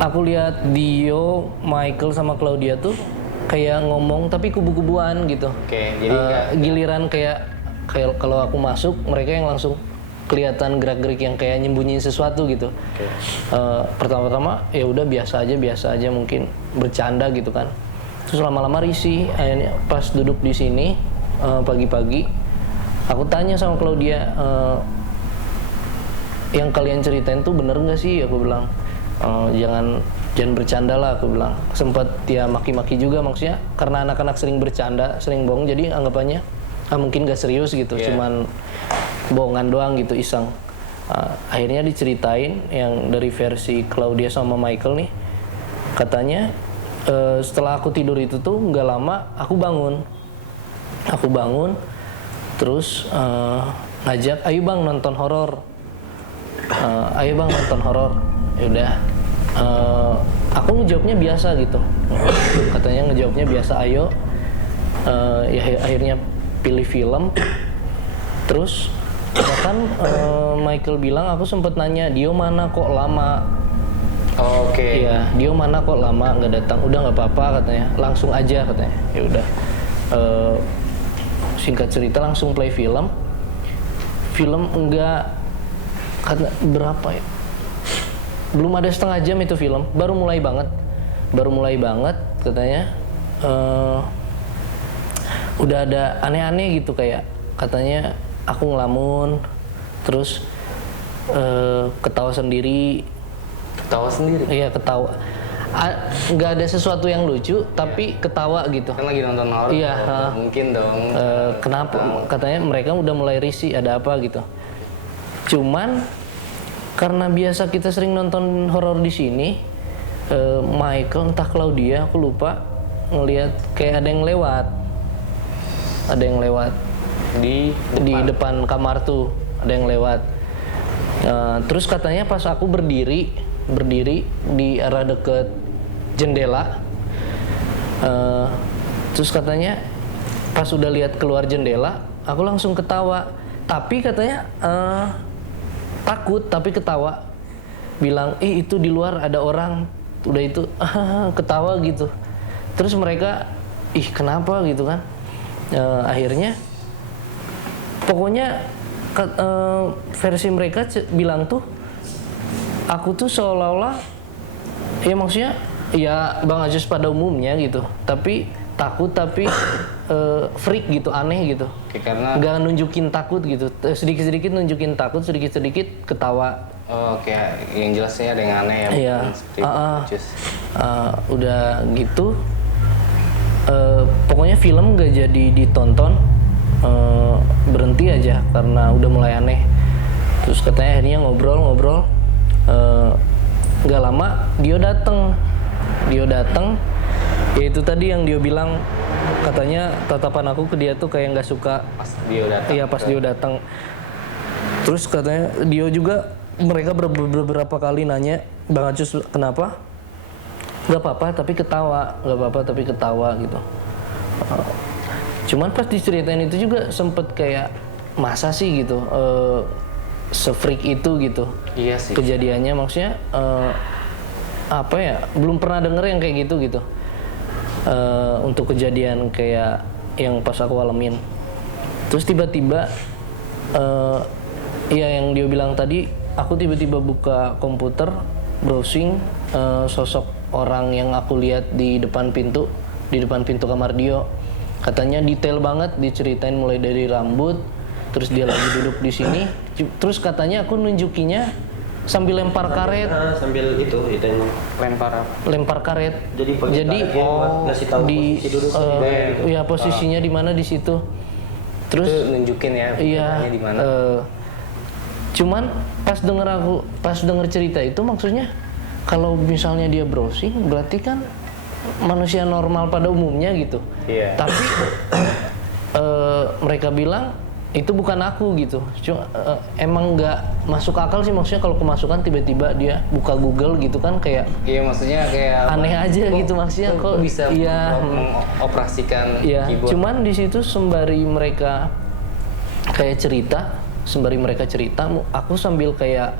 Aku lihat Dio, Michael sama Claudia tuh kayak ngomong tapi kubu-kubuan gitu. Oke, jadi nggak. Giliran kayak kalau aku masuk, mereka yang langsung kelihatan gerak-gerik yang kayak nyembunyiin sesuatu gitu. Pertama-tama ya udah biasa aja mungkin bercanda gitu kan. Terus lama-lama risih. Akhirnya pas duduk di sini pagi-pagi, aku tanya sama Claudia, yang kalian ceritain tuh bener nggak sih? Aku bilang jangan bercanda lah, aku bilang. Sempet dia maki-maki juga, maksudnya karena anak-anak sering bercanda, sering bohong, jadi anggapannya mungkin gak serius gitu, cuman bohongan doang gitu, iseng. Akhirnya diceritain yang dari versi Claudia sama Michael nih, katanya setelah aku tidur itu tuh nggak lama aku bangun terus ngajak, ayo bang nonton horor, ya udah. Aku ngejawabnya biasa gitu, katanya ngejawabnya biasa, ayo. Ya akhirnya pilih film. Terus bahkan Michael bilang, aku sempet nanya, Dio mana kok lama? Oke. Iya, Dio mana kok lama nggak datang? Udah nggak apa-apa katanya, langsung aja katanya. Ya udah. Singkat cerita langsung play film. Film enggak berapa ya? Belum ada setengah jam itu film, baru mulai banget katanya. Udah ada aneh-aneh gitu, kayak katanya aku ngelamun, terus ketawa sendiri. Iya, ketawa. Nggak ada sesuatu yang lucu, tapi ketawa gitu. Kan lagi nonton horor. Iya, mungkin dong. Kenapa? Katanya mereka udah mulai risih, ada apa gitu. Cuman karena biasa kita sering nonton horor di sini, Michael entah Claudia, aku lupa, ngelihat kayak ada yang lewat di depan kamar tuh, ada yang lewat. Terus katanya pas aku berdiri berdiri di arah deket jendela. Terus katanya pas udah lihat keluar jendela, aku langsung ketawa. Tapi katanya takut tapi ketawa. Bilang, itu di luar ada orang. Udah itu ketawa gitu. Terus mereka, kenapa gitu kan? Akhirnya pokoknya versi mereka bilang tuh, aku tuh seolah-olah, ya maksudnya ya Bang Ajus pada umumnya gitu, tapi takut tapi freak gitu, aneh gitu. Karena nggak nunjukin takut gitu, sedikit-sedikit nunjukin takut, sedikit-sedikit ketawa. Kayak yang jelasnya ada yang aneh ya. Iya. Seperti Ajus. Udah gitu, pokoknya film gak jadi ditonton, berhenti aja karena udah mulai aneh. Terus katanya akhirnya ngobrol-ngobrol, gak lama Dio datang, ya itu tadi yang Dio bilang, katanya tatapan aku ke dia tuh kayak nggak suka Pas Dio datang. iya pas Dio datang. Terus katanya Dio juga, mereka beberapa kali nanya, Bang Acus kenapa? Gak apa-apa tapi ketawa gitu. Cuman pas diceritain itu juga sempet kayak, masa sih gitu, se-freak itu gitu. Iya sih. Kejadiannya maksudnya apa ya, belum pernah denger yang kayak gitu. Untuk kejadian kayak yang pas aku alamin. Terus tiba-tiba ya yang dia bilang tadi, aku tiba-tiba buka komputer, browsing sosok orang yang aku lihat di depan pintu kamar Dio. Katanya detail banget diceritain mulai dari rambut, terus dia lagi duduk di sini, terus katanya aku nunjukinya sambil lempar karet. Sambil itu yang Lempar jadi ngasih tahu di posisi duduk gitu. ya posisinya di mana di situ. Terus itu nunjukin ya iya, di mana. Cuman pas denger cerita itu, maksudnya kalau misalnya dia browsing berarti kan manusia normal pada umumnya gitu. Iya. Tapi mereka bilang itu bukan aku gitu. Cuma emang nggak masuk akal sih, maksudnya kalau kemasukan tiba-tiba dia buka Google gitu kan, kayak Iya, maksudnya kayak aneh aja gitu, maksudnya kok bisa iya, mengoperasikan iya. keyboard. Cuman di situ sembari mereka cerita, aku sambil kayak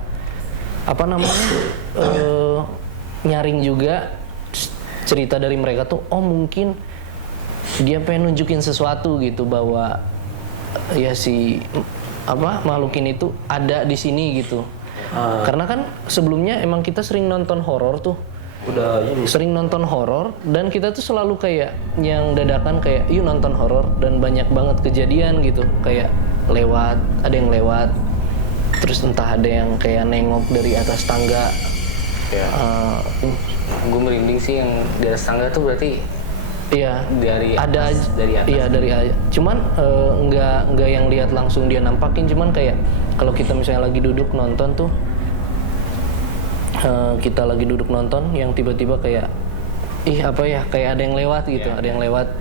apa namanya nyaring juga cerita dari mereka tuh, mungkin dia pengen nunjukin sesuatu gitu, bahwa ya si makhluk ini tuh ada di sini gitu. Karena kan sebelumnya emang kita sering nonton horor tuh. Sering nonton horor, dan kita tuh selalu kayak yang dadakan kayak yuk nonton horor, dan banyak banget kejadian gitu, kayak ada yang lewat, terus entah ada yang kayak nengok dari atas tangga. Ya. Gue merinding sih yang di atas tangga tuh, berarti Iya, dari atas, dari atas. Iya, dari atas. Cuman nggak yang lihat langsung dia nampakin, cuman kayak kalau kita misalnya lagi duduk nonton tuh, kita lagi duduk nonton, yang tiba-tiba kayak kayak ada yang lewat gitu, ada yang lewat.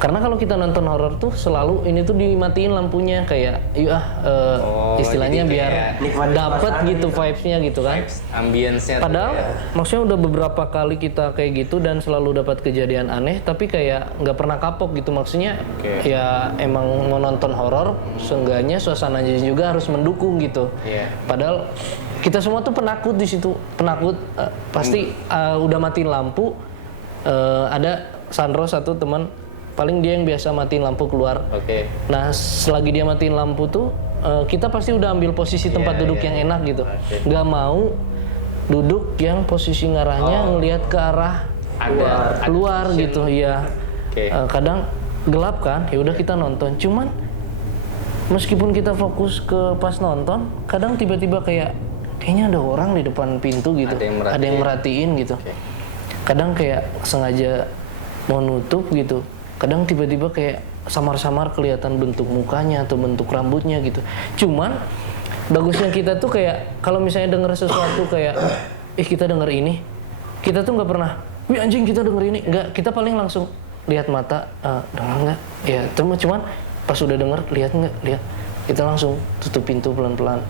Karena kalau kita nonton horor tuh selalu ini tuh dimatiin lampunya, kayak istilahnya jadi biar nikmatin dapet suasana gitu vibes-nya gitu kan. Ambience-nya tuh Padahal ya. maksudnya udah beberapa kali kita kayak gitu dan selalu dapat kejadian aneh, tapi kayak nggak pernah kapok gitu, maksudnya. Ya emang mau nonton horor, seenggaknya suasananya juga harus mendukung gitu. Padahal kita semua tuh penakut di situ, pasti udah matiin lampu. Ada Sandro satu teman, paling dia yang biasa matiin lampu keluar. Nah selagi dia matiin lampu tuh, kita pasti udah ambil posisi tempat duduk yang enak gitu. Nggak mau duduk yang posisi ngarahnya ngelihat ke arah keluar gitu. Iya. Kadang gelap kan, ya udah kita nonton. Cuman meskipun kita fokus ke pas nonton, kadang tiba-tiba kayaknya ada orang di depan pintu gitu. Ada yang merhatiin gitu. Kadang kayak sengaja mau nutup gitu. Kadang tiba-tiba kayak samar-samar kelihatan bentuk mukanya atau bentuk rambutnya gitu. Cuman bagusnya kita tuh kayak kalau misalnya denger sesuatu kayak kita denger ini, kita tuh nggak pernah, wih anjing kita denger ini, nggak, kita paling langsung lihat mata, denger nggak? Ya cuman pas udah denger lihat nggak? Lihat, kita langsung tutup pintu pelan-pelan,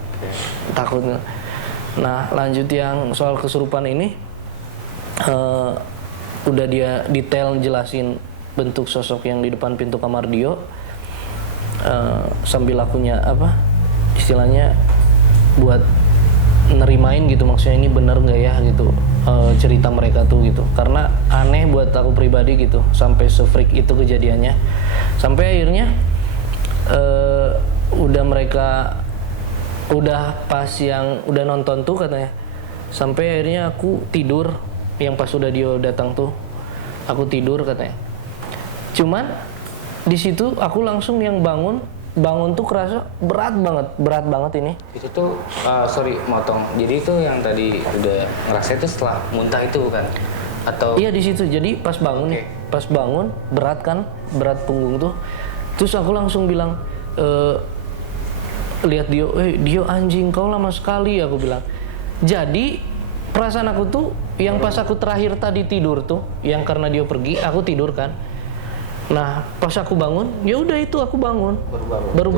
takut nggak? Nah lanjut yang soal kesurupan ini, udah dia detail jelasin bentuk sosok yang di depan pintu kamar Dio, sambil akunya apa istilahnya buat nerimain gitu, maksudnya ini bener nggak ya gitu cerita mereka tuh gitu, karena aneh buat aku pribadi gitu sampai se-freak itu kejadiannya. Sampai akhirnya udah pas yang udah nonton tuh katanya, sampai akhirnya aku tidur yang pas udah Dio datang tuh, aku tidur katanya. Cuman di situ aku langsung yang bangun tuh kerasa berat banget ini. Itu tuh, sorry motong. Jadi itu yang tadi udah ngerasa itu setelah muntah itu bukan? Atau? Iya di situ. Jadi pas bangun nih, pas bangun berat kan, berat punggung tuh. Terus aku langsung bilang, lihat Dio, Dio anjing kau lama sekali, aku bilang. Jadi perasaan aku tuh yang pas aku terakhir tadi tidur tuh, yang karena Dio pergi, aku tidur kan. Nah, pas aku bangun, ya udah itu aku bangun. Baru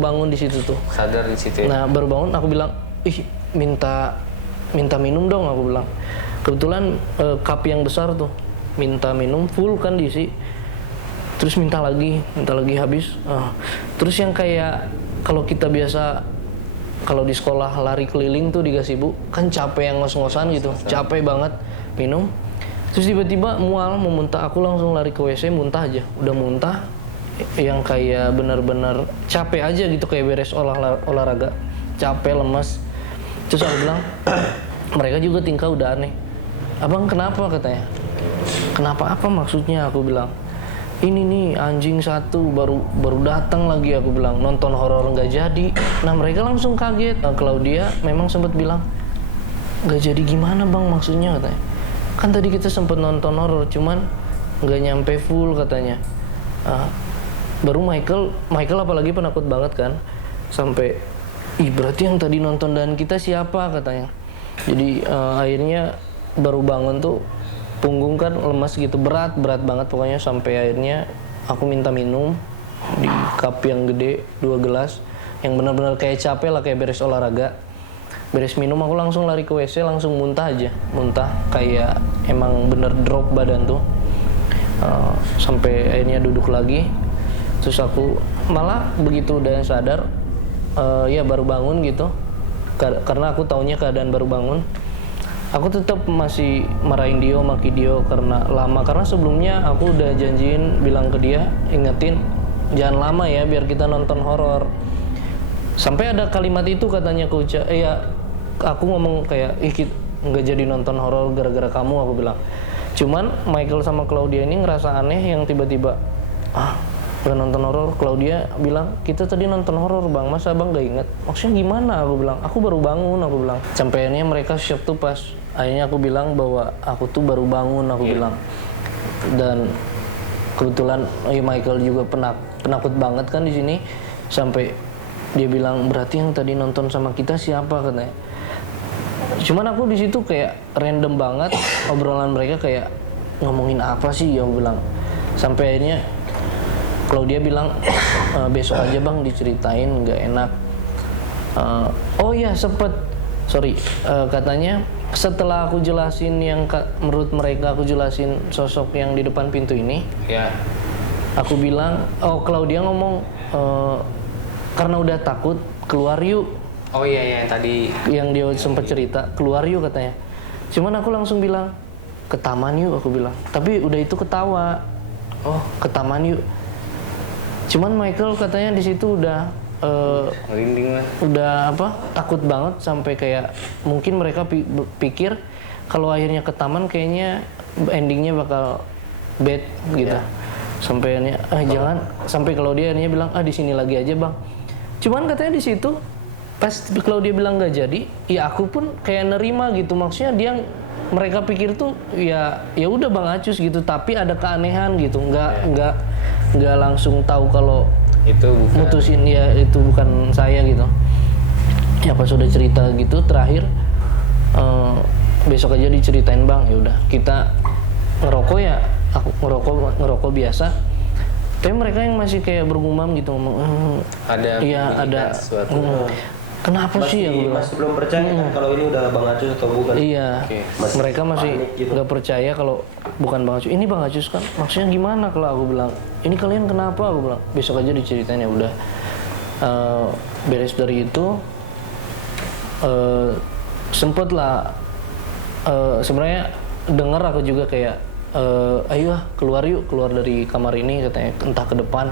bangun di situ tuh. Sadar di situ ya? Nah, baru bangun aku bilang, ih minta minum dong, aku bilang. Kebetulan cup yang besar tuh, minta minum full kan diisi. Terus minta lagi habis. Terus yang kayak kalau kita biasa kalau di sekolah lari keliling tuh di gazebo, kan capek yang ngos-ngosan gitu, capek banget minum. Terus tiba-tiba mual, mau muntah, aku langsung lari ke WC, muntah aja. Udah muntah, yang kayak benar-benar capek aja gitu, kayak beres olahraga. Capek, lemas. Terus aku bilang, mereka juga tingkah udah aneh. Abang kenapa katanya? Kenapa apa maksudnya? Aku bilang, ini nih anjing satu baru datang lagi, aku bilang, nonton horor nggak jadi. Nah mereka langsung kaget. Claudia memang sempat bilang, nggak jadi gimana bang maksudnya katanya? Kan tadi kita sempat nonton horor, cuman nggak nyampe full katanya. Baru Michael apalagi penakut banget kan, sampai berarti yang tadi nonton dan kita siapa katanya. Jadi akhirnya baru bangun tuh punggung kan lemas gitu, berat banget pokoknya, sampai akhirnya aku minta minum di cup yang gede 2 gelas yang benar-benar kayak capek lah, kayak beres olahraga. Beres minum aku langsung lari ke WC, langsung muntah kayak emang bener drop badan tuh. Sampai akhirnya duduk lagi. Terus aku malah begitu udah sadar, ya baru bangun gitu, karena aku taunya keadaan baru bangun. Aku tetap masih marahin Dio, maki Dio karena lama, karena sebelumnya aku udah janjiin bilang ke dia, ingetin jangan lama ya biar kita nonton horor. Sampai ada kalimat itu katanya aku ngomong kayak nggak jadi nonton horor gara-gara kamu, aku bilang. Cuman Michael sama Claudia ini ngerasa aneh, yang tiba-tiba nggak nonton horor. Claudia bilang, kita tadi nonton horor bang, masa abang nggak inget? Maksudnya gimana? Aku bilang, aku baru bangun, aku bilang. Sampai akhirnya mereka shock tuh pas akhirnya aku bilang bahwa aku tuh baru bangun, aku bilang. Dan kebetulan Michael juga penakut banget kan di sini, sampai dia bilang, berarti yang tadi nonton sama kita siapa katanya. Cuman aku di situ kayak random banget obrolan mereka, kayak ngomongin apa sih ya, aku bilang. Sampai akhirnya Claudia bilang, besok aja bang diceritain, nggak enak. Oh iya katanya setelah aku jelasin yang menurut mereka aku jelasin sosok yang di depan pintu ini, aku bilang, Claudia ngomong, karena udah takut keluar yuk. Oh iya tadi yang dia sempat cerita, keluar yuk katanya. Cuman aku langsung bilang, ke taman yuk, aku bilang. Tapi udah itu ketawa, ke taman yuk. Cuman Michael katanya di situ udah merinding lah. Udah takut banget, sampai kayak mungkin mereka pikir kalau akhirnya ke taman kayaknya endingnya bakal bad gitu. Sampai akhirnya jangan, sampai kalau dia akhirnya bilang di sini lagi aja bang. Cuman katanya di situ pas kalau dia bilang nggak jadi, ya aku pun kayak nerima gitu. Maksudnya mereka pikir tuh ya udah bang Acus gitu, tapi ada keanehan gitu, nggak langsung tahu kalau itu bukan, mutusin ya itu bukan saya gitu. Ya pas udah cerita gitu terakhir, besok aja diceritain bang, ya udah kita ngerokok ya, aku ngerokok biasa. Tapi mereka yang masih kayak bergumam gitu ngomong, ada iya ada. kenapa sih ya gue bilang. masih belum percaya kan kalau ini udah Bang Acus atau bukan. Iya, Masih mereka masih panik gitu. nggak percaya kalau bukan Bang Acus. Ini Bang Acus kan, maksudnya gimana kalau aku bilang, ini kalian kenapa? Aku bilang, besok aja diceritain ya udah. Beres dari itu, sempet lah, sebenarnya dengar aku juga kayak, ayo keluar yuk, keluar dari kamar ini katanya, entah ke depan.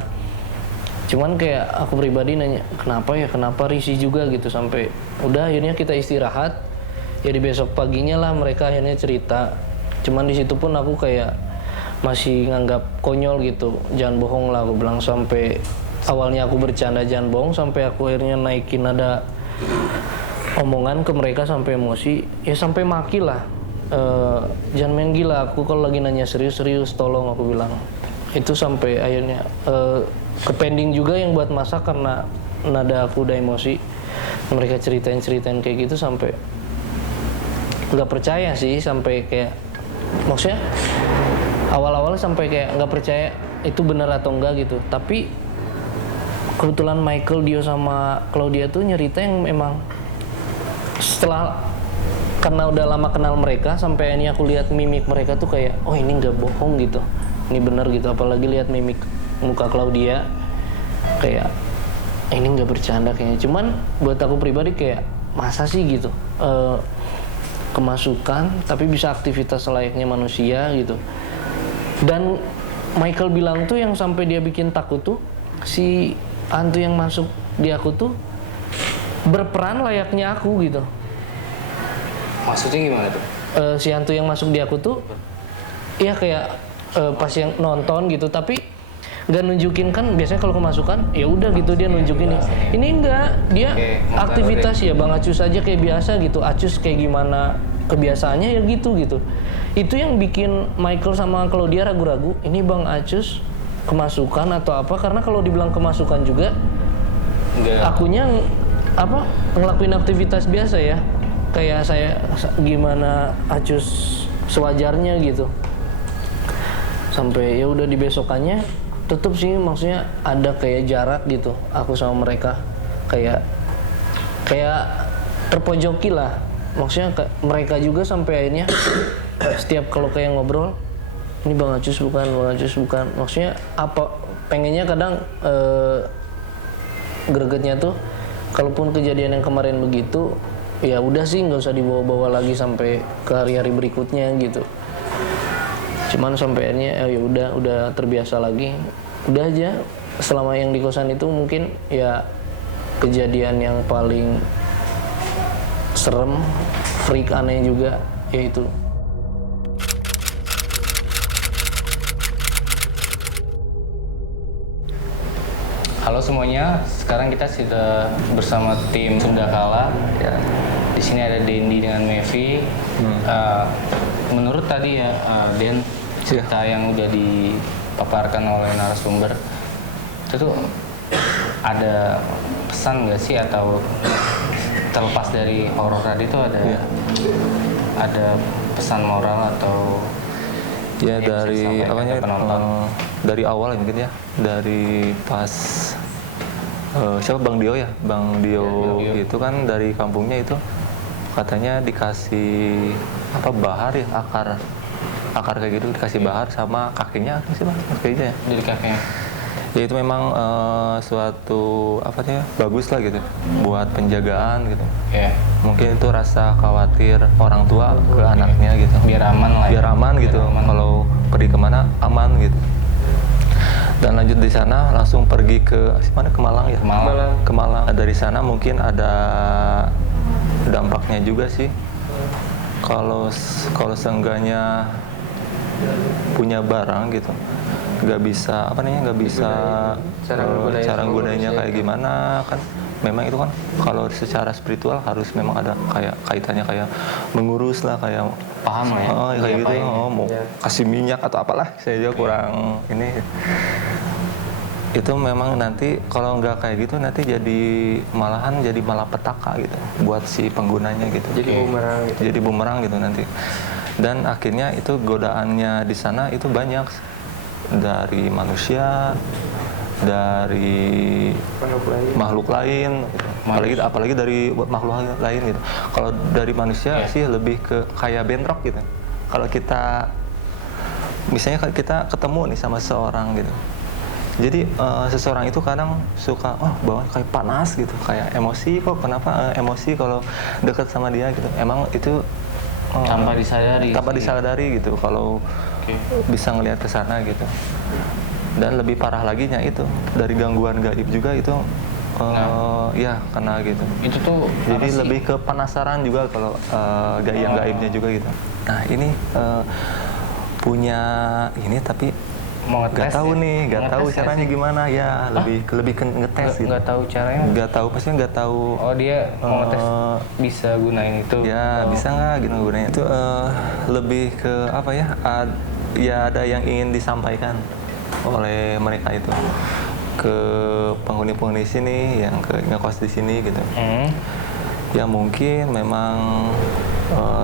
Cuman kayak aku pribadi nanya, kenapa risih juga gitu, sampai udah akhirnya kita istirahat. Ya di besok paginya lah mereka akhirnya cerita. Cuman di situ pun aku kayak masih nganggap konyol gitu, jangan bohong lah aku bilang. Sampai awalnya aku bercanda jangan bohong, sampai aku akhirnya naikin nada omongan ke mereka sampai emosi, ya sampai maki lah. Jangan main gila, aku kalau lagi nanya serius tolong, aku bilang. Itu sampai akhirnya ke pending juga yang buat masak karena nada aku udah emosi. Mereka ceritain kayak gitu sampai nggak percaya sih, sampai kayak maksudnya awal-awal sampai kayak nggak percaya itu benar atau enggak gitu. Tapi kebetulan Michael, Dio sama Claudia tuh nyerita yang memang setelah, karena udah lama kenal mereka, sampai ini aku lihat mimik mereka tuh kayak, oh ini nggak bohong gitu, ini bener gitu. Apalagi lihat mimik muka Claudia kayak ini nggak bercanda kayaknya. Cuman buat aku pribadi kayak masa sih gitu, kemasukan tapi bisa aktivitas selayaknya manusia gitu. Dan Michael bilang tuh yang sampai dia bikin takut tuh, si hantu yang masuk di aku tuh berperan layaknya aku gitu. Maksudnya gimana tuh? Si hantu yang masuk di aku tuh ya kayak pas yang nonton gitu, tapi nggak nunjukin. Kan biasanya kalau kemasukan ya udah gitu dia nunjukin. Ini enggak, dia aktivitas ya Bang Acus aja kayak biasa gitu. Acus kayak gimana kebiasaannya ya gitu. Itu yang bikin Michael sama Claudia ragu-ragu, ini Bang Acus kemasukan atau apa. Karena kalau dibilang kemasukan juga akunya ngelakuin aktivitas biasa ya, kayak saya gimana Acus sewajarnya gitu. Sampai ya udah di besokannya tetep sih, maksudnya ada kayak jarak gitu aku sama mereka, kayak terpojoki lah. Maksudnya mereka juga sampai akhirnya setiap kalau kayak ngobrol, ini Bang Acus bukan. Maksudnya apa, pengennya kadang gregetnya tuh kalaupun kejadian yang kemarin begitu, ya udah sih nggak usah dibawa-bawa lagi sampai ke hari-hari berikutnya gitu. Cuman sampai akhirnya ya udah terbiasa lagi. Udah aja, selama yang di kosan itu mungkin ya kejadian yang paling serem, freak, aneh juga yaitu. Halo semuanya, sekarang kita sudah bersama tim Sunda Kala. Ya. Di sini ada Dendi dengan Mevi. Menurut tadi ya Den, cerita yang udah dipaparkan oleh narasumber, itu tuh ada pesan nggak sih, atau terlepas dari horor tadi tuh ada pesan moral atau ya dari apanya dari awal ya mungkin ya, dari pas siapa Bang Dio ya, Bang Dio itu kan dari kampungnya itu katanya dikasih bahar ya, akar kayak gitu, dikasih bahar sama kakinya apa sih Bang, kakinya ya, dari kakinya. Ya itu memang suatu bagus lah gitu buat penjagaan gitu. Mungkin itu rasa khawatir orang tua ke anaknya gitu, biar aman lah ya. Biar aman gitu, kalau pergi kemana aman gitu. Dan lanjut di sana langsung pergi ke mana, ke Malang ya, ke Malang. Dari sana mungkin ada dampaknya juga sih, kalau seenggaknya punya barang gitu, nggak bisa cara gunanya kayak gimana kan. Memang itu kan kalau secara spiritual harus memang ada kayak kaitannya, kayak mengurus lah, kayak paham lah ya, kayak gitu, mau kasih minyak atau apalah, saya juga kurang ini. Itu memang nanti kalau nggak kayak gitu nanti malah malapetaka gitu buat si penggunanya gitu. Jadi bumerang gitu nanti. Dan akhirnya itu godaannya di sana itu banyak, dari manusia, dari makhluk lain gitu. apalagi dari makhluk lain gitu. Kalau dari manusia sih lebih ke kayak bentrok gitu. Kalau kita misalnya kita ketemu nih sama seseorang gitu, jadi seseorang itu kadang suka bawaan kayak panas gitu, kayak emosi kok, kenapa emosi kalau dekat sama dia gitu. Emang itu Tanpa disadari gitu kalau bisa ngelihat ke sana gitu. Dan lebih parah lagi nya itu dari gangguan gaib juga itu ya kena gitu. Itu tuh Jadi lebih ke penasaran juga kalau yang gaibnya juga gitu. Nah ini punya ini tapi mau nggak ngetes tahu ya? nih, nggak tahu Ngetes caranya gimana ya, lebih ke ngetes gitu. Nggak tahu caranya. Nggak tahu, pastinya nggak tahu. Oh dia mau ngetes bisa gunain itu. Ya bisa nggak gitu gunanya itu lebih ke apa ya? Ya ada yang ingin disampaikan oleh mereka itu ke penghuni-penghuni sini yang ngekos di sini gitu. Ya mungkin memang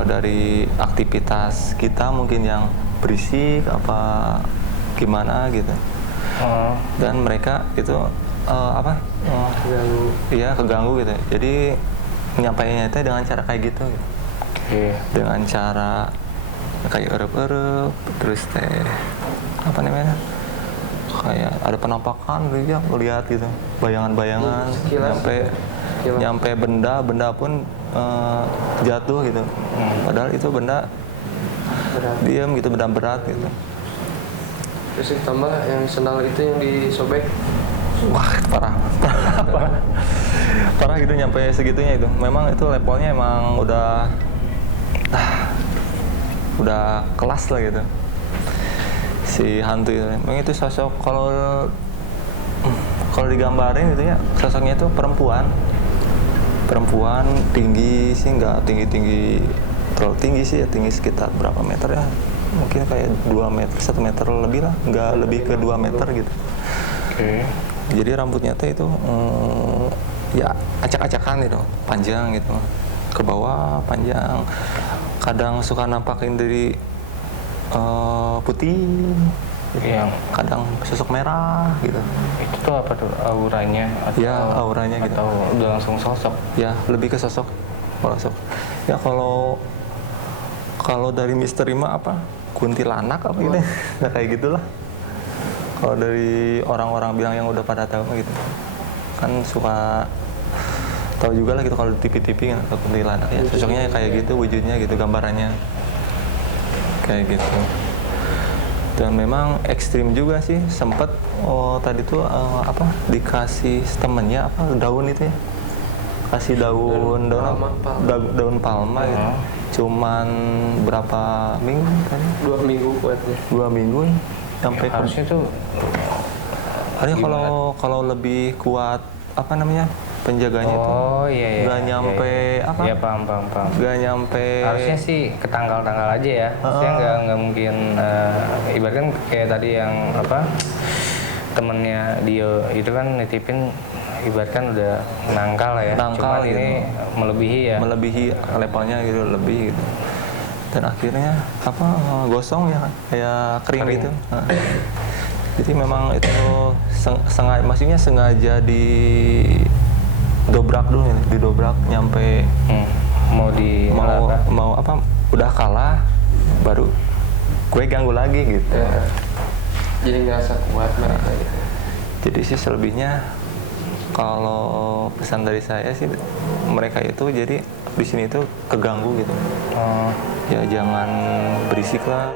dari aktivitas kita mungkin yang berisik apa gimana gitu. Dan mereka itu keganggu gitu. Jadi menyampaikannya itu dengan cara kayak gitu. Dengan cara kayak erup-erup, terus apa namanya? Kayak ada penampakan gitu ya, melihat gitu, bayangan-bayangan, nyampe benda pun jatuh gitu. Padahal itu benda diam gitu, benda berat gitu. Terus ditambah yang sendal itu yang disobek. Wah parah gitu nyampe segitunya itu. Memang itu levelnya emang udah kelas lah gitu si hantu itu. Memang itu sosok kalau digambarin gitu ya, sosoknya itu perempuan tinggi sih, nggak tinggi terlalu tinggi sih ya, tinggi sekitar berapa meter ya, mungkin kayak 2 meter, 1 meter lebih lah, nggak lebih ke 2 meter gitu. Jadi rambutnya teh itu ya acak-acakan gitu, panjang gitu, ke bawah panjang, kadang suka nampakin dari putih gitu. Kadang sosok merah gitu. Itu tuh apa tuh auranya? Auranya gitu. Atau udah langsung sosok? Ya lebih ke sosok. Ya kalau dari misteri mah apa? Kuntilanak apa gitu. Nah kayak gitulah. Kalau dari orang-orang bilang yang udah pada tahu gitu. Kan suka tahu juga lah gitu kalau di TV-TV kan kuntilanak ya. Sosoknya kayak gitu, wujudnya gitu, gambarannya. Kayak gitu. Dan memang ekstrim juga sih, sempet tadi tuh dikasih temennya daun itu ya, kasih daun palma gitu. Cuman berapa minggu tadi? 2 minggu kuatnya. 2 minggu sampai harusnya tuh kalau lebih kuat penjaganya itu nggak nyampe iya paham nggak nyampe, harusnya sih ke tanggal-tanggal aja ya, maksudnya nggak mungkin ibaratkan kayak tadi yang temennya Dio itu kan nitipin ibaratkan udah nangkal ya, cuman gitu. Ini melebihi levelnya gitu, lebih gitu, dan akhirnya gosong ya, kayak kering. Gitu. Jadi memang itu sengaja didobrak dulu nih, didobrak nyampe mau udah kalah baru gue ganggu lagi gitu. Jadi ngerasa kuat mereka gitu. Jadi sih selebihnya kalau pesan dari saya sih mereka itu jadi di sini tuh keganggu gitu. Ya jangan berisik lah.